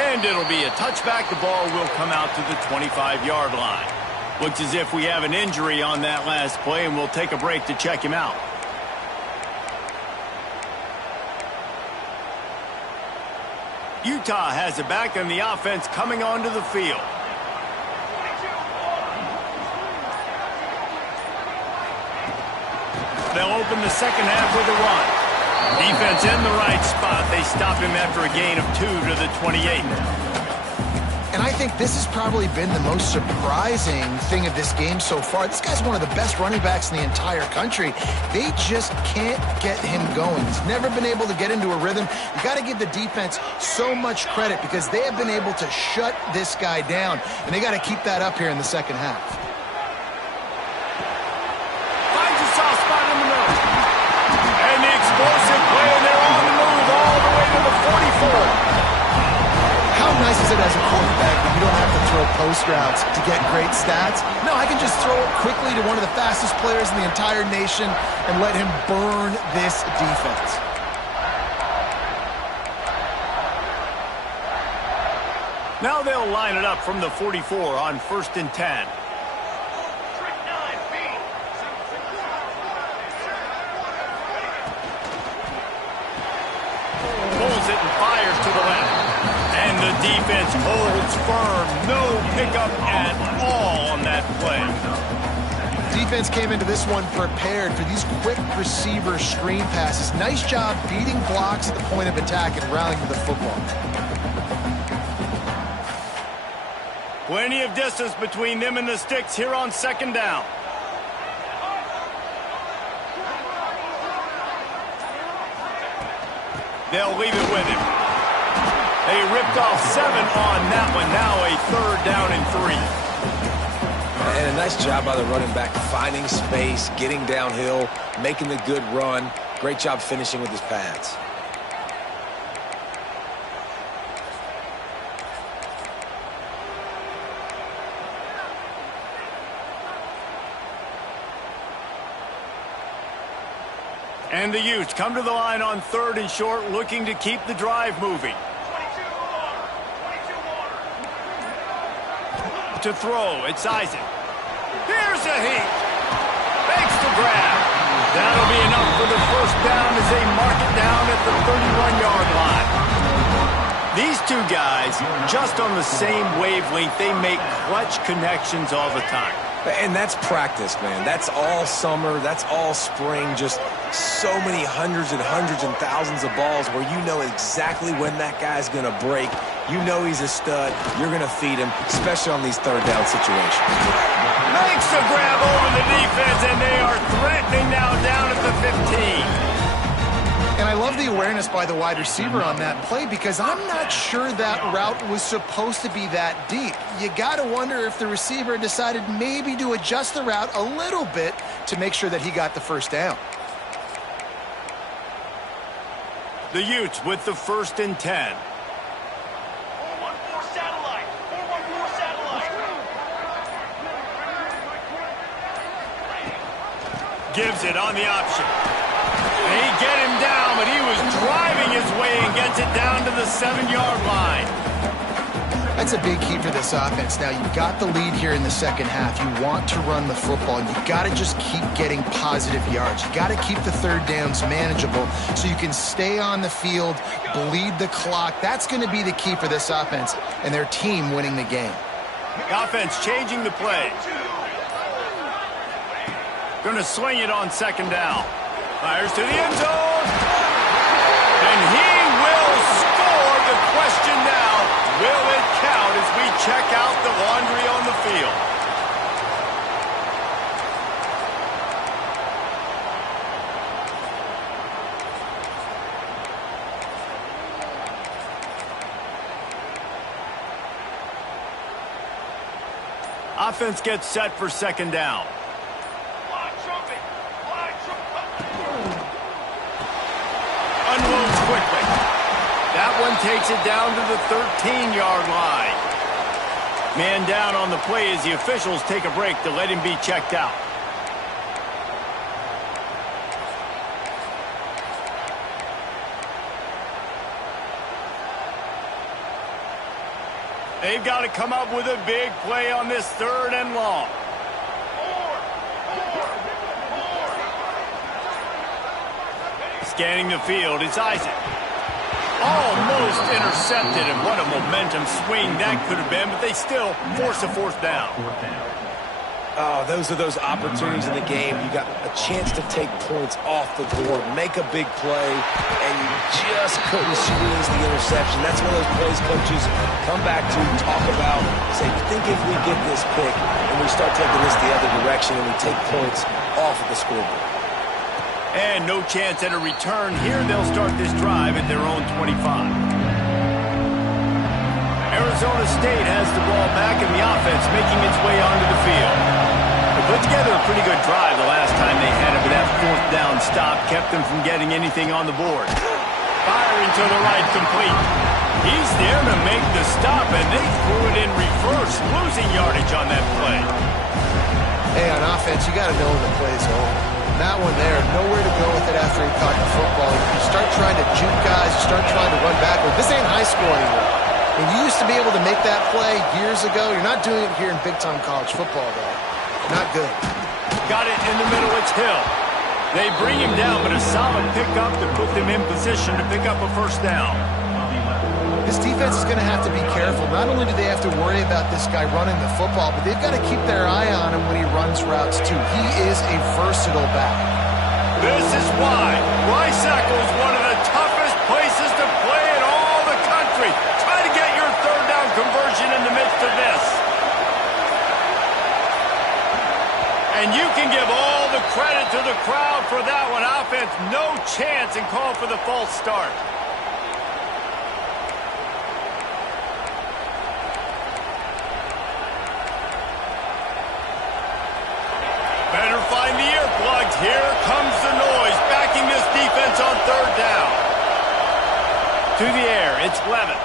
And it'll be a touchback. The ball will come out to the 25-yard line. Looks as if we have an injury on that last play, and we'll take a break to check him out. Utah has it back, and the offense coming onto the field. They'll open the second half with a run. Defense in the right spot. They stop him after a gain of 2 to the 28. And I think this has probably been the most surprising thing of this game so far. This guy's one of the best running backs in the entire country. They just can't get him going. He's never been able to get into a rhythm. You got to give the defense so much credit because they have been able to shut this guy down. And they got to keep that up here in the second half. Finds a soft spot in the middle. And the explosive play, and they're on the move all the way to the 44. How nice is it as a quarterback that you don't have to throw post routes to get great stats? No, I can just throw it quickly to one of the fastest players in the entire nation and let him burn this defense. Now they'll line it up from the 44 on 1st and 10. Pulls it and fires to the left. And the defense holds firm. No pickup at all on that play. Defense came into this one prepared for these quick receiver screen passes. Nice job beating blocks at the point of attack and rallying to the football. Plenty of distance between them and the sticks here on 2nd down. They'll leave it with him. They ripped off 7 on that one. Now a 3rd down and 3. And a nice job by the running back, finding space, getting downhill, making the good run. Great job finishing with his pads. And the Utes come to the line on 3rd and short, looking to keep the drive moving. To throw, it's Isaac. Here's a heat. Makes the grab. That'll be enough for the 1st down as they mark it down at the 31-yard line. These two guys, just on the same wavelength, they make clutch connections all the time. And that's practice, man. That's all summer. That's all spring. Just so many hundreds and thousands of balls where you know exactly when that guy's going to break. You know he's a stud. You're going to feed him, especially on these third down situations. Makes the grab over the defense, and they are threatening now down at the 15. And I love the awareness by the wide receiver on that play because I'm not sure that route was supposed to be that deep. You got to wonder if the receiver decided maybe to adjust the route a little bit to make sure that he got the first down. The Utes with the 1st and 10. 4-1-4 satellite. 4-1-4 satellite. Gives it on the option. They get him down, but he was driving his way and gets it down to the 7-yard line. That's a big key for this offense. Now, you've got the lead here in the second half. You want to run the football, and you've got to just keep getting positive yards. You've got to keep the third downs manageable so you can stay on the field, bleed the clock. That's going to be the key for this offense and their team winning the game. The offense changing the play. Going to swing it on 2nd down. Fires to the end zone. And he will score. The question now, will it count as we check out the laundry on the field? Offense gets set for 2nd down. Unloads quickly. That one takes it down to the 13-yard line. Man down on the play as the officials take a break to let him be checked out. They've got to come up with a big play on this 3rd and long. Scanning the field, it's Isaac. Almost intercepted, and what a momentum swing that could have been, but they still force a 4th down. Oh, those are those opportunities in the game. You got a chance to take points off the board, make a big play, and you just couldn't squeeze the interception. That's one of those plays coaches come back to, talk about, say, think if we get this pick and we start taking this the other direction and we take points off of the scoreboard. And no chance at a return here. They'll start this drive at their own 25. Arizona State has the ball back in the offense, making its way onto the field. They put together a pretty good drive the last time they had it, but that 4th down stop kept them from getting anything on the board. Firing to the right, complete. He's there to make the stop, and they threw it in reverse, losing yardage on that play. Hey, on offense, you got to know when the play's over. That one there, nowhere to go with it after he caught the football. You start trying to juke guys, you start trying to run backward. This ain't high school anymore. And you used to be able to make that play years ago. You're not doing it here in big-time college football, though. Not good. Got it in the middle, it's Hill. They bring him down, but a solid pickup to put them in position to pick up a 1st down. This defense is going to have to be careful. Not only do they have to worry about this guy running the football, but they've got to keep their eye on him when he runs routes, too. He is a versatile back. This is why Rice-Eccles is one of the toughest places to play in all the country. Try to get your 3rd down conversion in the midst of this. And you can give all the credit to the crowd for that one. Offense, no chance, and call for the false start. Better find the earplugs. Here comes the noise, backing this defense on 3rd down. To the air, it's Levin.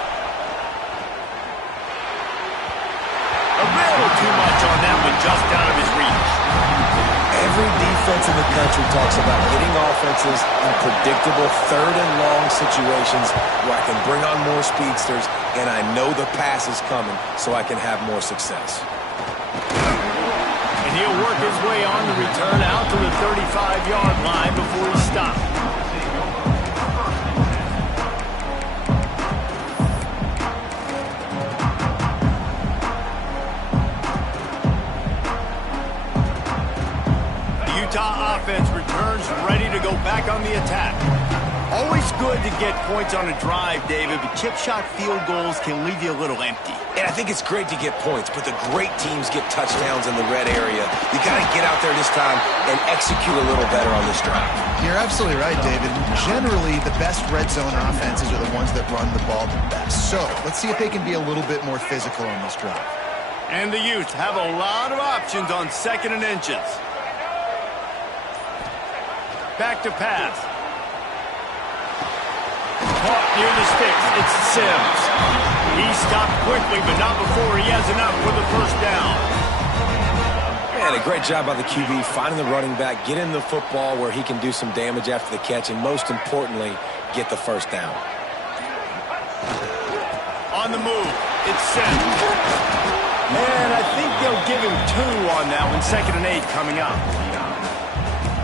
A little too much on that one, just out of his reach. Every defense in the country talks about getting offenses in predictable 3rd and long situations where I can bring on more speedsters and I know the pass is coming so I can have more success. And he'll work his way on the return out to the 35-yard line before he stops. The Utah offense returns ready to go back on the attack. Always good to get points on a drive, David, but chip shot field goals can leave you a little empty. And I think it's great to get points, but the great teams get touchdowns in the red area. You got to get out there this time and execute a little better on this drive. You're absolutely right, David. Generally, the best red zone offenses are the ones that run the ball the best. So let's see if they can be a little bit more physical on this drive. And the Utes have a lot of options on 2nd and inches. Back to pass. Caught near the sticks. It's Sims. He stopped quickly, but not before he has enough for the first down. Man, a great job by the QB finding the running back, getting the football where he can do some damage after the catch, and most importantly, get the first down. On the move, it's Sims. And I think they'll give him 2 on that one. 2nd and 8 coming up.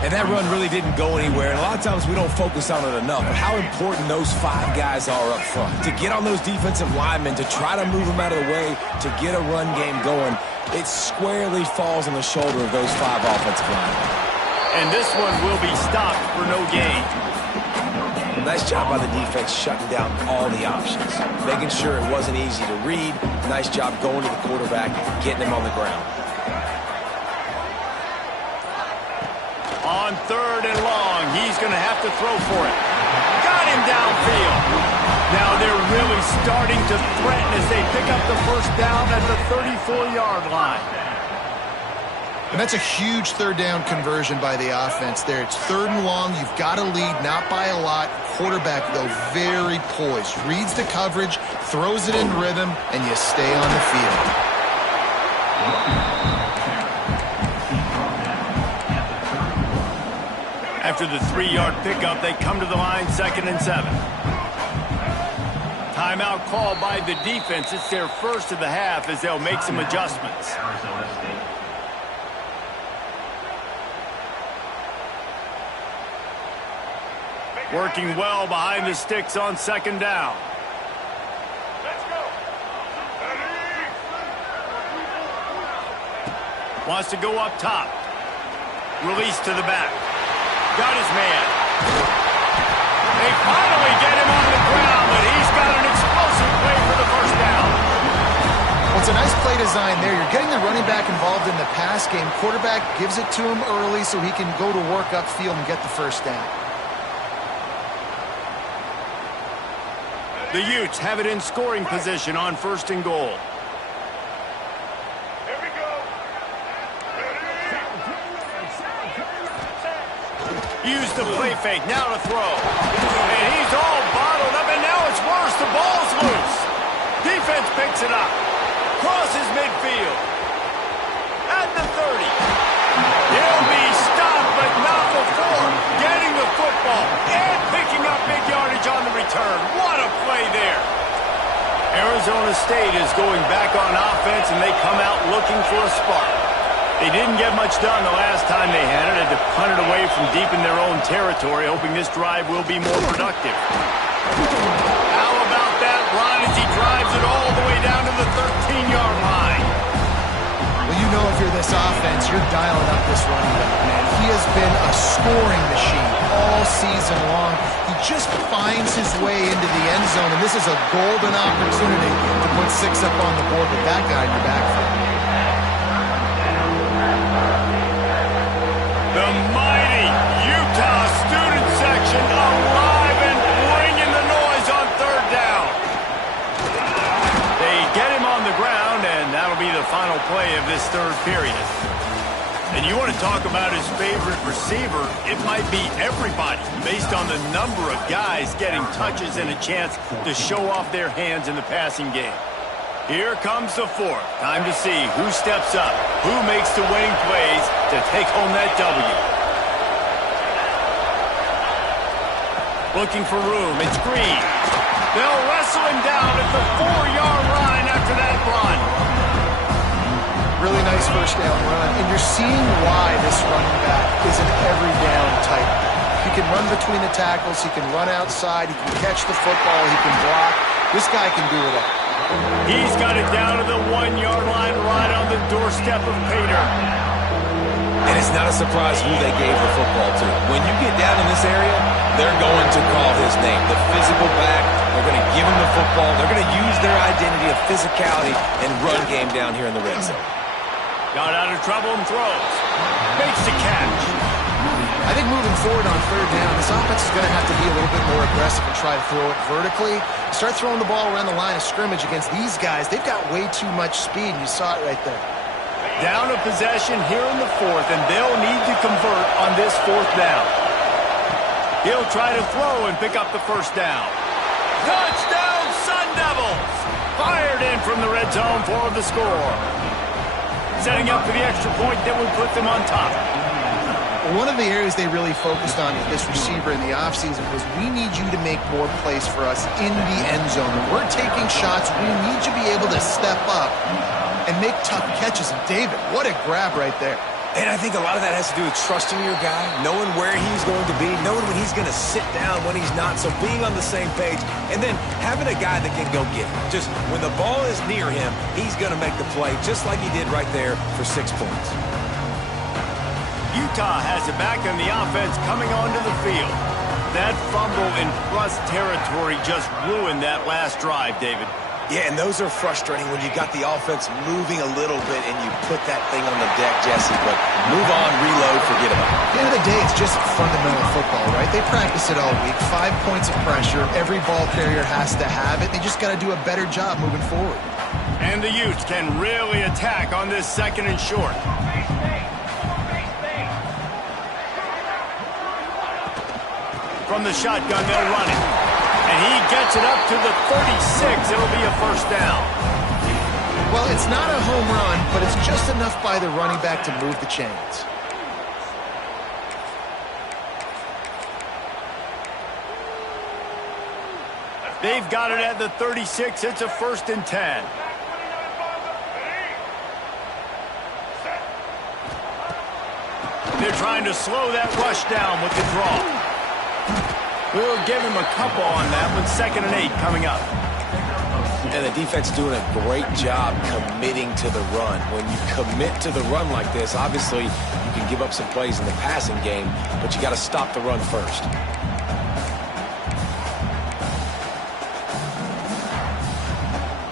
And that run really didn't go anywhere. And a lot of times we don't focus on it enough, but how important those 5 guys are up front. To get on those defensive linemen, to try to move them out of the way, to get a run game going, it squarely falls on the shoulder of those 5 offensive linemen. And this one will be stopped for no gain. Nice job by the defense shutting down all the options, making sure it wasn't easy to read. Nice job going to the quarterback, getting him on the ground. On 3rd and long, he's going to have to throw for it. Got him downfield. Now they're really starting to threaten as they pick up the first down at the 34-yard line. And that's a huge 3rd down conversion by the offense there. It's 3rd and long. You've got to lead, not by a lot. Quarterback, though, very poised. Reads the coverage, throws it in rhythm, and you stay on the field. After the 3-yard pickup, they come to the line, 2nd and 7. Timeout called by the defense. It's their first of the half as they'll make some adjustments. Working well behind the sticks on 2nd down. Let's go. Wants to go up top. Release to the back. Got his man. They finally get him on the ground, but he's got an explosive play for the first down. Well, it's a nice play design there. You're getting the running back involved in the pass game. Quarterback gives it to him early so he can go to work upfield and get the first down. The Utes have it in scoring position on 1st and goal. Here we go. Use the play fake, now to throw. And he's all bottled up, and now it's worse. The ball's loose. Defense picks it up. Crosses midfield. At the 30. He'll be stopped, but not before getting the football and picking up big yardage on the return. What a play there. Arizona State is going back on offense, and they come out looking for a spark. They didn't get much done the last time they had it. Had to punt it away from deep in their own territory, hoping this drive will be more productive. How about that run as he drives it all the way down to the 13-yard line? Well, you know if you're this offense, you're dialing up this running back, man. He has been a scoring machine all season long. He just finds his way into the end zone, and this is a golden opportunity to put 6 up on the board with that guy in your backfield. The mighty Utah student section alive and bringing the noise on 3rd down. They get him on the ground, and that'll be the final play of this 3rd period. And you want to talk about his favorite receiver, it might be everybody based on the number of guys getting touches and a chance to show off their hands in the passing game. Here comes the 4th. Time to see who steps up, who makes the winning plays to take home that W. Looking for room. It's Green. They'll wrestle him down at the 4-yard line after that run. Really nice first down run, and you're seeing why this running back is an every down type. He can run between the tackles, he can run outside, he can catch the football, he can block. This guy can do it all. He's got it down to the 1-yard line right on the doorstep of Pater. And it's not a surprise who they gave the football to. When you get down in this area, they're going to call his name. The physical back, they're going to give him the football. They're going to use their identity of physicality and run game down here in the red zone. Got out of trouble and throws. Makes the catch. I think moving forward on third down, this offense is going to have to be a little bit more aggressive and try to throw it vertically. Start throwing the ball around the line of scrimmage against these guys. They've got way too much speed, and you saw it right there. Down a possession here in the fourth, and they'll need to convert on this fourth down. He'll try to throw and pick up the first down. Touchdown, Sun Devils! Fired in from the red zone for the score. Setting up for the extra point that would put them on top. One of the areas they really focused on with this receiver in the offseason was we need you to make more plays for us in the end zone. When we're taking shots, we need you to be able to step up and make tough catches. And David, what a grab right there. And I think a lot of that has to do with trusting your guy, knowing where he's going to be, knowing when he's going to sit down, when he's not, so being on the same page, and then having a guy that can go get it. Just when the ball is near him, he's going to make the play, just like he did right there for 6 points. Utah has it back on the offense coming onto the field. That fumble in plus territory just ruined that last drive, David. Yeah, and those are frustrating when you got the offense moving a little bit and you put that thing on the deck, Jesse. But move on, reload, forget about it. At the end of the day, it's just fundamental football, right? They practice it all week. 5 points of pressure. Every ball carrier has to have it. They just got to do a better job moving forward. And the Utes can really attack on this second and short. From the shotgun, they'll run it. And he gets it up to the 36. It'll be a first down. Well, it's not a home run, but it's just enough by the running back to move the chains. They've got it at the 36. It's a 1st and 10. They're trying to slow that rush down with the draw. We'll give him a couple on that with 2nd and 8 coming up. And the defense doing a great job committing to the run. When you commit to the run like this, obviously you can give up some plays in the passing game, but you got to stop the run first.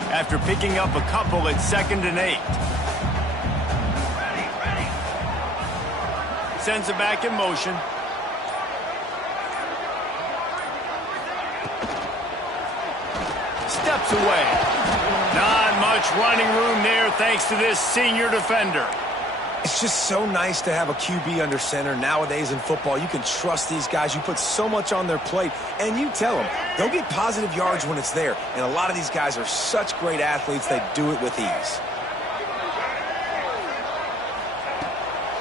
After picking up a couple at 2nd and 8. Sends it back in motion. Steps away. Not much running room there thanks to this senior defender. It's just so nice to have a QB under center nowadays in football. You can trust these guys. You put so much on their plate, and you tell them, they'll get positive yards when it's there. And a lot of these guys are such great athletes, they do it with ease.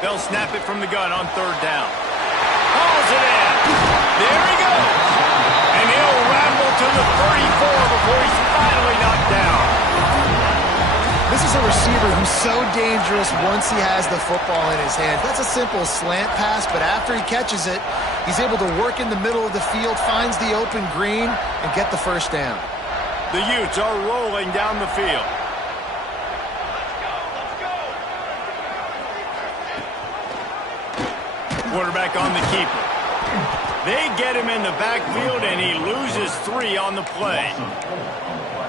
They'll snap it from the gun on 3rd down. Hauls it in. There he goes. And he'll ramble to the 34 before he's finally knocked down. This is a receiver who's so dangerous once he has the football in his hands. That's a simple slant pass, but after he catches it, he's able to work in the middle of the field, finds the open green, and get the first down. The Utes are rolling down the field. Quarterback on the keeper. They get him in the backfield, and he loses 3 on the play.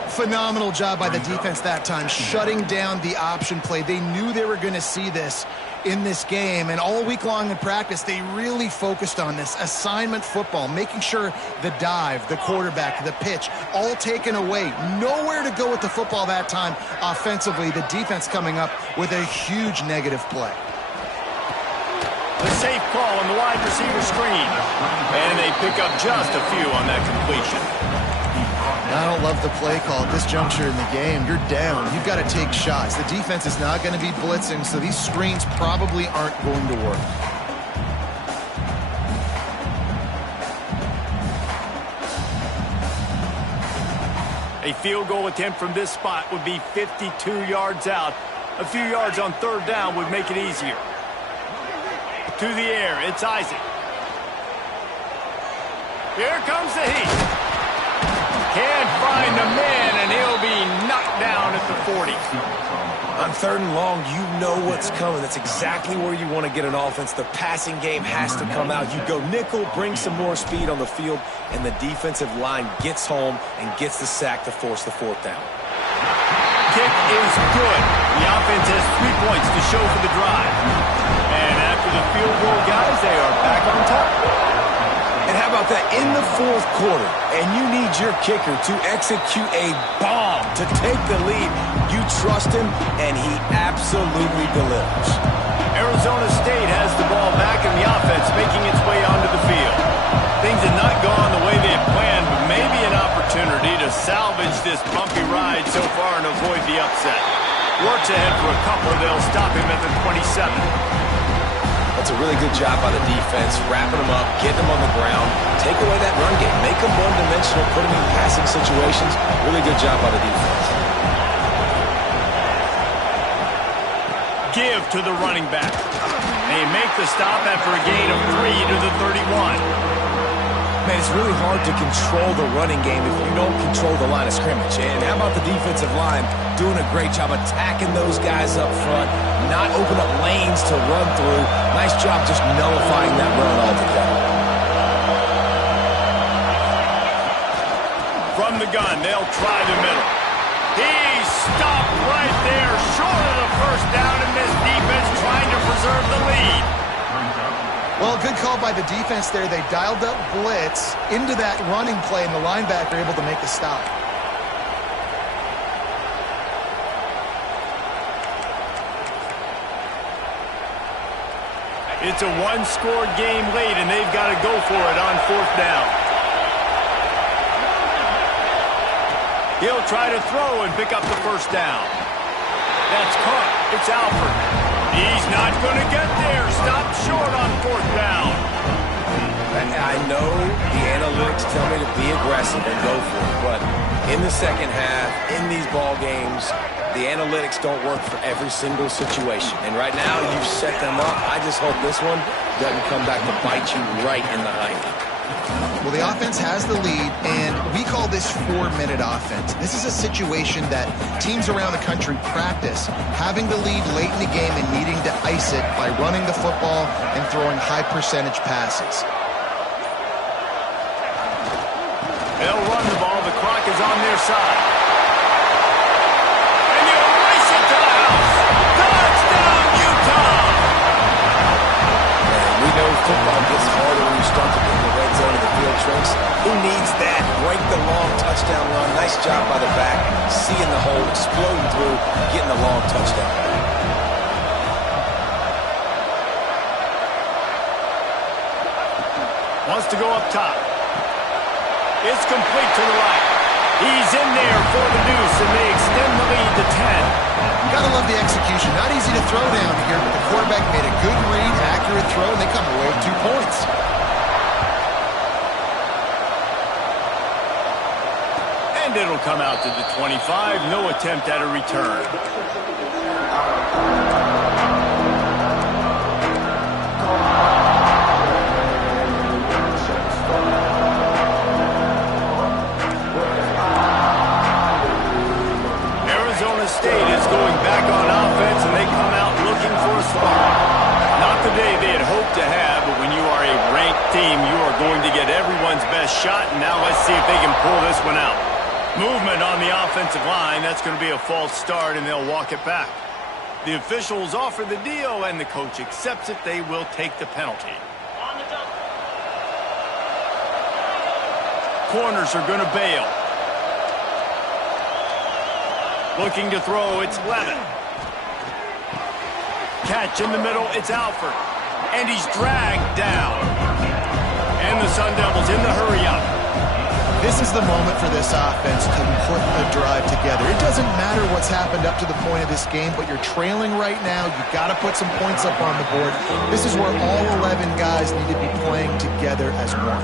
Phenomenal job by the defense that time, shutting down the option play. They knew they were going to see this in this game, and all week long in practice, they really focused on this assignment football, making sure the dive, the quarterback, the pitch, all taken away. Nowhere to go with the football that time offensively. The defense coming up with a huge negative play. The safe call on the wide receiver screen. And they pick up just a few on that completion. I don't love the play call at this juncture in the game. You're down. You've got to take shots. The defense is not going to be blitzing, so these screens probably aren't going to work. A field goal attempt from this spot would be 52 yards out. A few yards on 3rd down would make it easier. To the air, it's Isaac. Here comes the heat. Can't find the man, and he'll be knocked down at the 40. I'm On 3rd and long, you know what's coming. That's exactly where you want to get an offense. The passing game has to come out. You go nickel, bring some more speed on the field, and the defensive line gets home and gets the sack to force the 4th down. Kick is good. The offense has 3 points to show for the drive. And after the field goal, guys, they are back on top. And how about that? In the 4th quarter, and you need your kicker to execute a bomb to take the lead. You trust him, and he absolutely delivers. Arizona State has the ball back in the offense, making its way onto the field. Things have not gone the way they had planned, but maybe an opportunity to salvage this bumpy ride so far and avoid the upset. Works ahead for a couple. They'll stop him at the 27. That's a really good job by the defense, wrapping them up, getting them on the ground, take away that run game, make them one-dimensional, put them in passing situations. Really good job by the defense. Give to the running back. They make the stop after a gain of 3 to the 31. Man, it's really hard to control the running game if you don't control the line of scrimmage. And how about the defensive line doing a great job attacking those guys up front, not open up lanes to run through. Nice job just nullifying that run altogether. From the gun, they'll try the middle. He stopped right there, short of the 1st down, and this defense trying to preserve the lead. Well, good call by the defense there. They dialed up blitz into that running play, and the linebacker able to make the stop. It's a one-scored game late, and they've got to go for it on 4th down. He'll try to throw and pick up the 1st down. That's caught. It's Alford. He's not going to get there. Stop short on 4th down. I know the analytics tell me to be aggressive and go for it, but in the 2nd half, in these ball games, the analytics don't work for every single situation. And right now, you've set them up. I just hope this one doesn't come back to bite you right in the hind. Well, the offense has the lead, and we call this 4-minute offense. This is a situation that teams around the country practice, having the lead late in the game and needing to ice it by running the football and throwing high-percentage passes. They'll run the ball. The clock is on their side. And you race it to the house. Touchdown, Utah! We know football gets harder when you start to get in the red zone of the field tricks. Who needs that? Break the long touchdown run. Nice job by the back. Seeing the hole, exploding through, getting the long touchdown. Wants to go up top. It's complete to the right. He's in there for the deuce, and they extend the lead to 10. Gotta love the execution. Not easy to throw down here, but the quarterback made a good read, accurate throw, and they come away with 2 points. And it'll come out to the 25. No attempt at a return. State is going back on offense, and they come out looking for a spark. Not the day they had hoped to have, but when you are a ranked team, you are going to get everyone's best shot, and now let's see if they can pull this one out. Movement on the offensive line. That's going to be a false start, and they'll walk it back. The officials offer the deal, and the coach accepts it. They will take the penalty. Corners are going to bail. Looking to throw, it's Levin. Catch in the middle, it's Alford. And he's dragged down. And the Sun Devils in the hurry-up. This is the moment for this offense to put a drive together. It doesn't matter what's happened up to the point of this game, but you're trailing right now. You've got to put some points up on the board. This is where all 11 guys need to be playing together as one.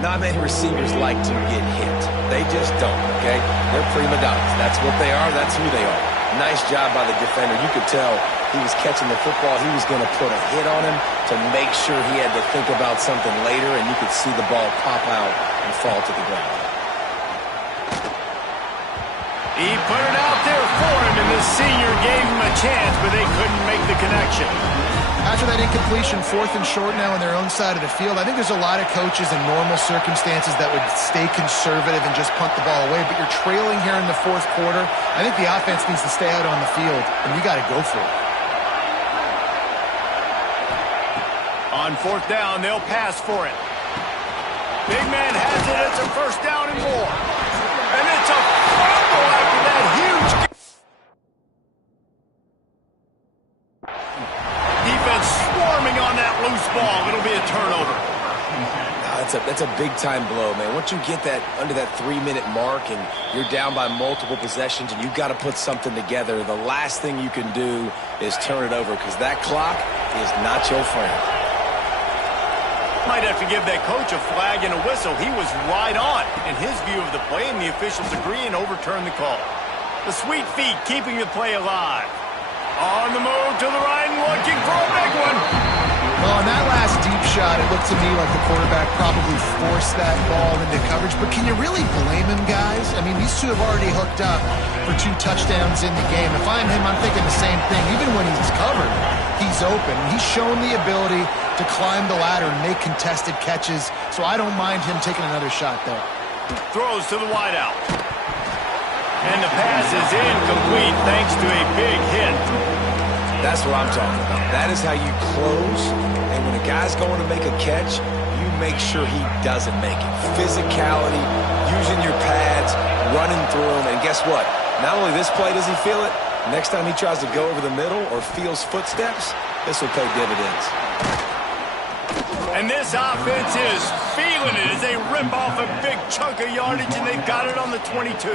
Not many receivers like to get hit. They just don't, okay? They're prima donnas. That's what they are. That's who they are. Nice job by the defender. You could tell he was catching the football. He was going to put a hit on him to make sure he had to think about something later, and you could see the ball pop out and fall to the ground. He put it out there for him, and this The senior gave him a chance, but they couldn't make the connection. After that incompletion, 4th and short now on their own side of the field, I think there's a lot of coaches in normal circumstances that would stay conservative and just punt the ball away, but you're trailing here in the 4th quarter. I think the offense needs to stay out on the field, and you got to go for it. On 4th down, they'll pass for it. Big man has it. It's a first down and more. And it's a fumble after that huge defense swarming on that loose ball. It'll be a turnover. That's a big-time blow, man. Once you get that under that 3-minute mark and you're down by multiple possessions and you've got to put something together, the last thing you can do is turn it over because that clock is not your friend. Might have to give that coach a flag and a whistle. He was right on in his view of the play, and the officials agree and overturn the call. The sweet feet keeping the play alive. On the move to the right and looking for a big one. Well, on that last deep shot, it looked to me like the quarterback probably forced that ball into coverage. But can you really blame him, guys? I mean, these two have already hooked up for 2 touchdowns in the game. If I'm him, I'm thinking the same thing. Even when he's covered, he's open. He's shown the ability to climb the ladder and make contested catches. So I don't mind him taking another shot there. Throws to the wideout. And the pass is incomplete thanks to a big hit. That's what I'm talking about. That is how you close. And when a guy's going to make a catch, you make sure he doesn't make it. Physicality, using your pads, running through them. And guess what? Not only this play does he feel it, next time he tries to go over the middle or feels footsteps, this will pay dividends. And this offense is feeling it as they rip off a big chunk of yardage, and they've got it on the 22.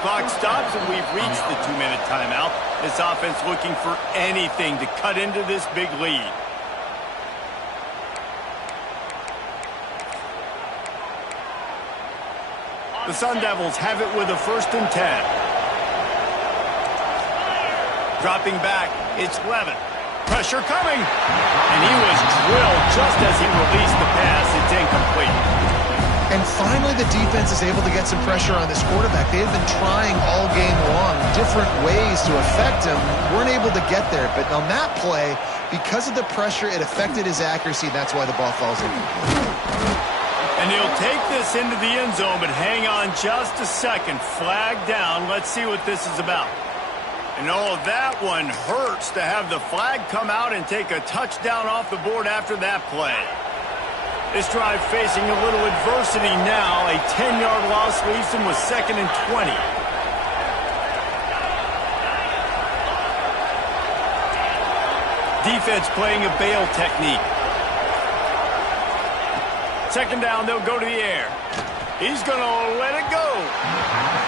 Clock stops, and we've reached the 2-minute timeout. This offense looking for anything to cut into this big lead. The Sun Devils have it with a 1st and 10. Dropping back, it's Levin. Pressure coming. And he was drilled just as he released the pass. It's incomplete. And finally, the defense is able to get some pressure on this quarterback. They have been trying all game long different ways to affect him. Weren't able to get there. But on that play, because of the pressure, it affected his accuracy. That's why the ball falls in. And he'll take this into the end zone, but hang on just a second. Flag down. Let's see what this is about. And oh, that one hurts to have the flag come out and take a touchdown off the board after that play. This drive facing a little adversity now. A 10-yard loss leaves him with 2nd and 20. Defense playing a bail technique. 2nd down, they'll go to the air. He's going to let it go.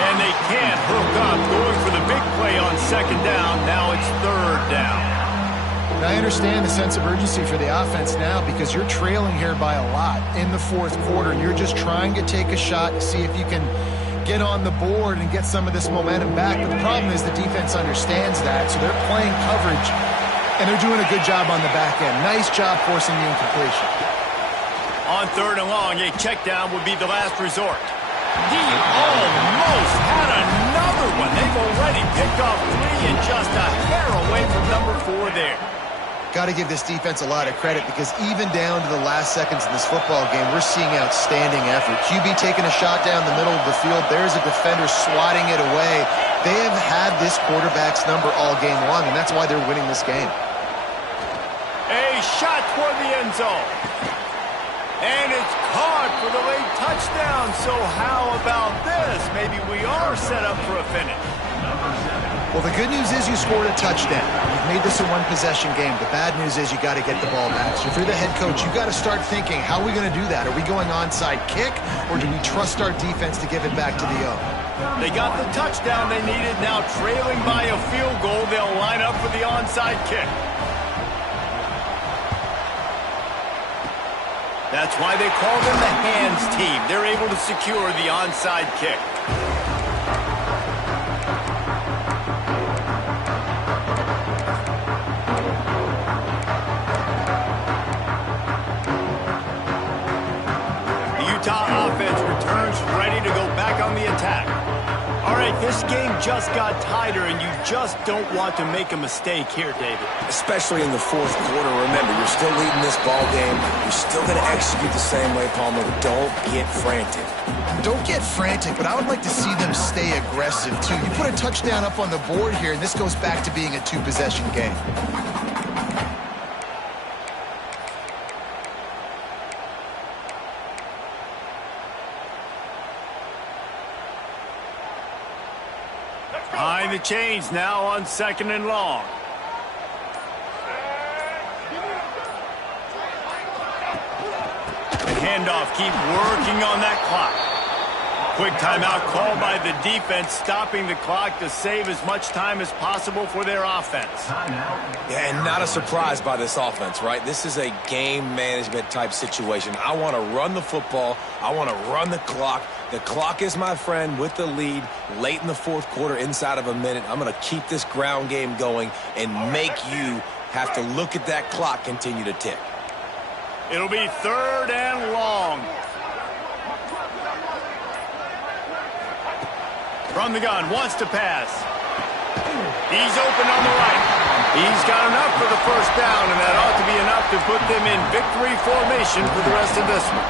And they can't hook up. Going for the big play on 2nd down. Now it's 3rd down. And I understand the sense of urgency for the offense now because you're trailing here by a lot in the 4th quarter. You're just trying to take a shot to see if you can get on the board and get some of this momentum back. But the problem is the defense understands that, so they're playing coverage, and they're doing a good job on the back end. Nice job forcing the incompletion. On 3rd and long, a check down would be the last resort. He almost had another one. They've already picked off 3 and just a hair away from number 4 there. Got to give this defense a lot of credit because even down to the last seconds in this football game, we're seeing outstanding effort. QB taking a shot down the middle of the field. There's a defender swatting it away. They have had this quarterback's number all game long, and that's why they're winning this game. A shot toward the end zone. And it's caught for the late touchdown. So how about this? Maybe we are set up for a finish. Well, the good news is you scored a touchdown. You've made this a one-possession game. The bad news is you got to get the ball back. So if you're the head coach, you got to start thinking, how are we going to do that? Are we going onside kick, or do we trust our defense to give it back to the O? They got the touchdown they needed. Now trailing by a field goal, they'll line up for the onside kick. That's why they call them the hands team. They're able to secure the onside kick. The Utah offense returns ready to go back on the attack. All right, This game just got tighter, and you just don't want to make a mistake here, David. Especially in the fourth quarter. Remember, you're still leading this ball game. You're still going to execute the same way, Palmer. Don't get frantic. Don't get frantic, but I would like to see them stay aggressive, too. You put a touchdown up on the board here, and this goes back to being a two-possession game. Behind the chains now on 2nd and long. The handoff, keep working on that clock. Quick timeout called by the defense, stopping the clock to save as much time as possible for their offense. Yeah, and not a surprise by this offense, right? This is a game management type situation. I want to run the football. I want to run the clock. The clock is my friend with the lead late in the fourth quarter, inside of a minute. I'm going to keep this ground game going and make you have to look at that clock continue to tick. It'll be 3rd and long. From the gun, wants to pass. He's open on the right. He's got enough for the first down, and that ought to be enough to put them in victory formation for the rest of this one.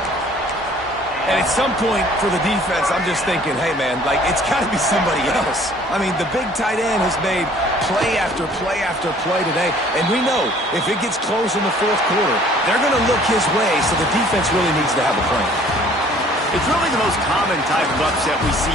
And at some point for the defense, I'm just thinking, hey, man, like, it's got to be somebody else. I mean, the big tight end has made play after play after play today. And we know if it gets close in the fourth quarter, they're going to look his way, so the defense really needs to have a plan. It's really the most common type of upset we see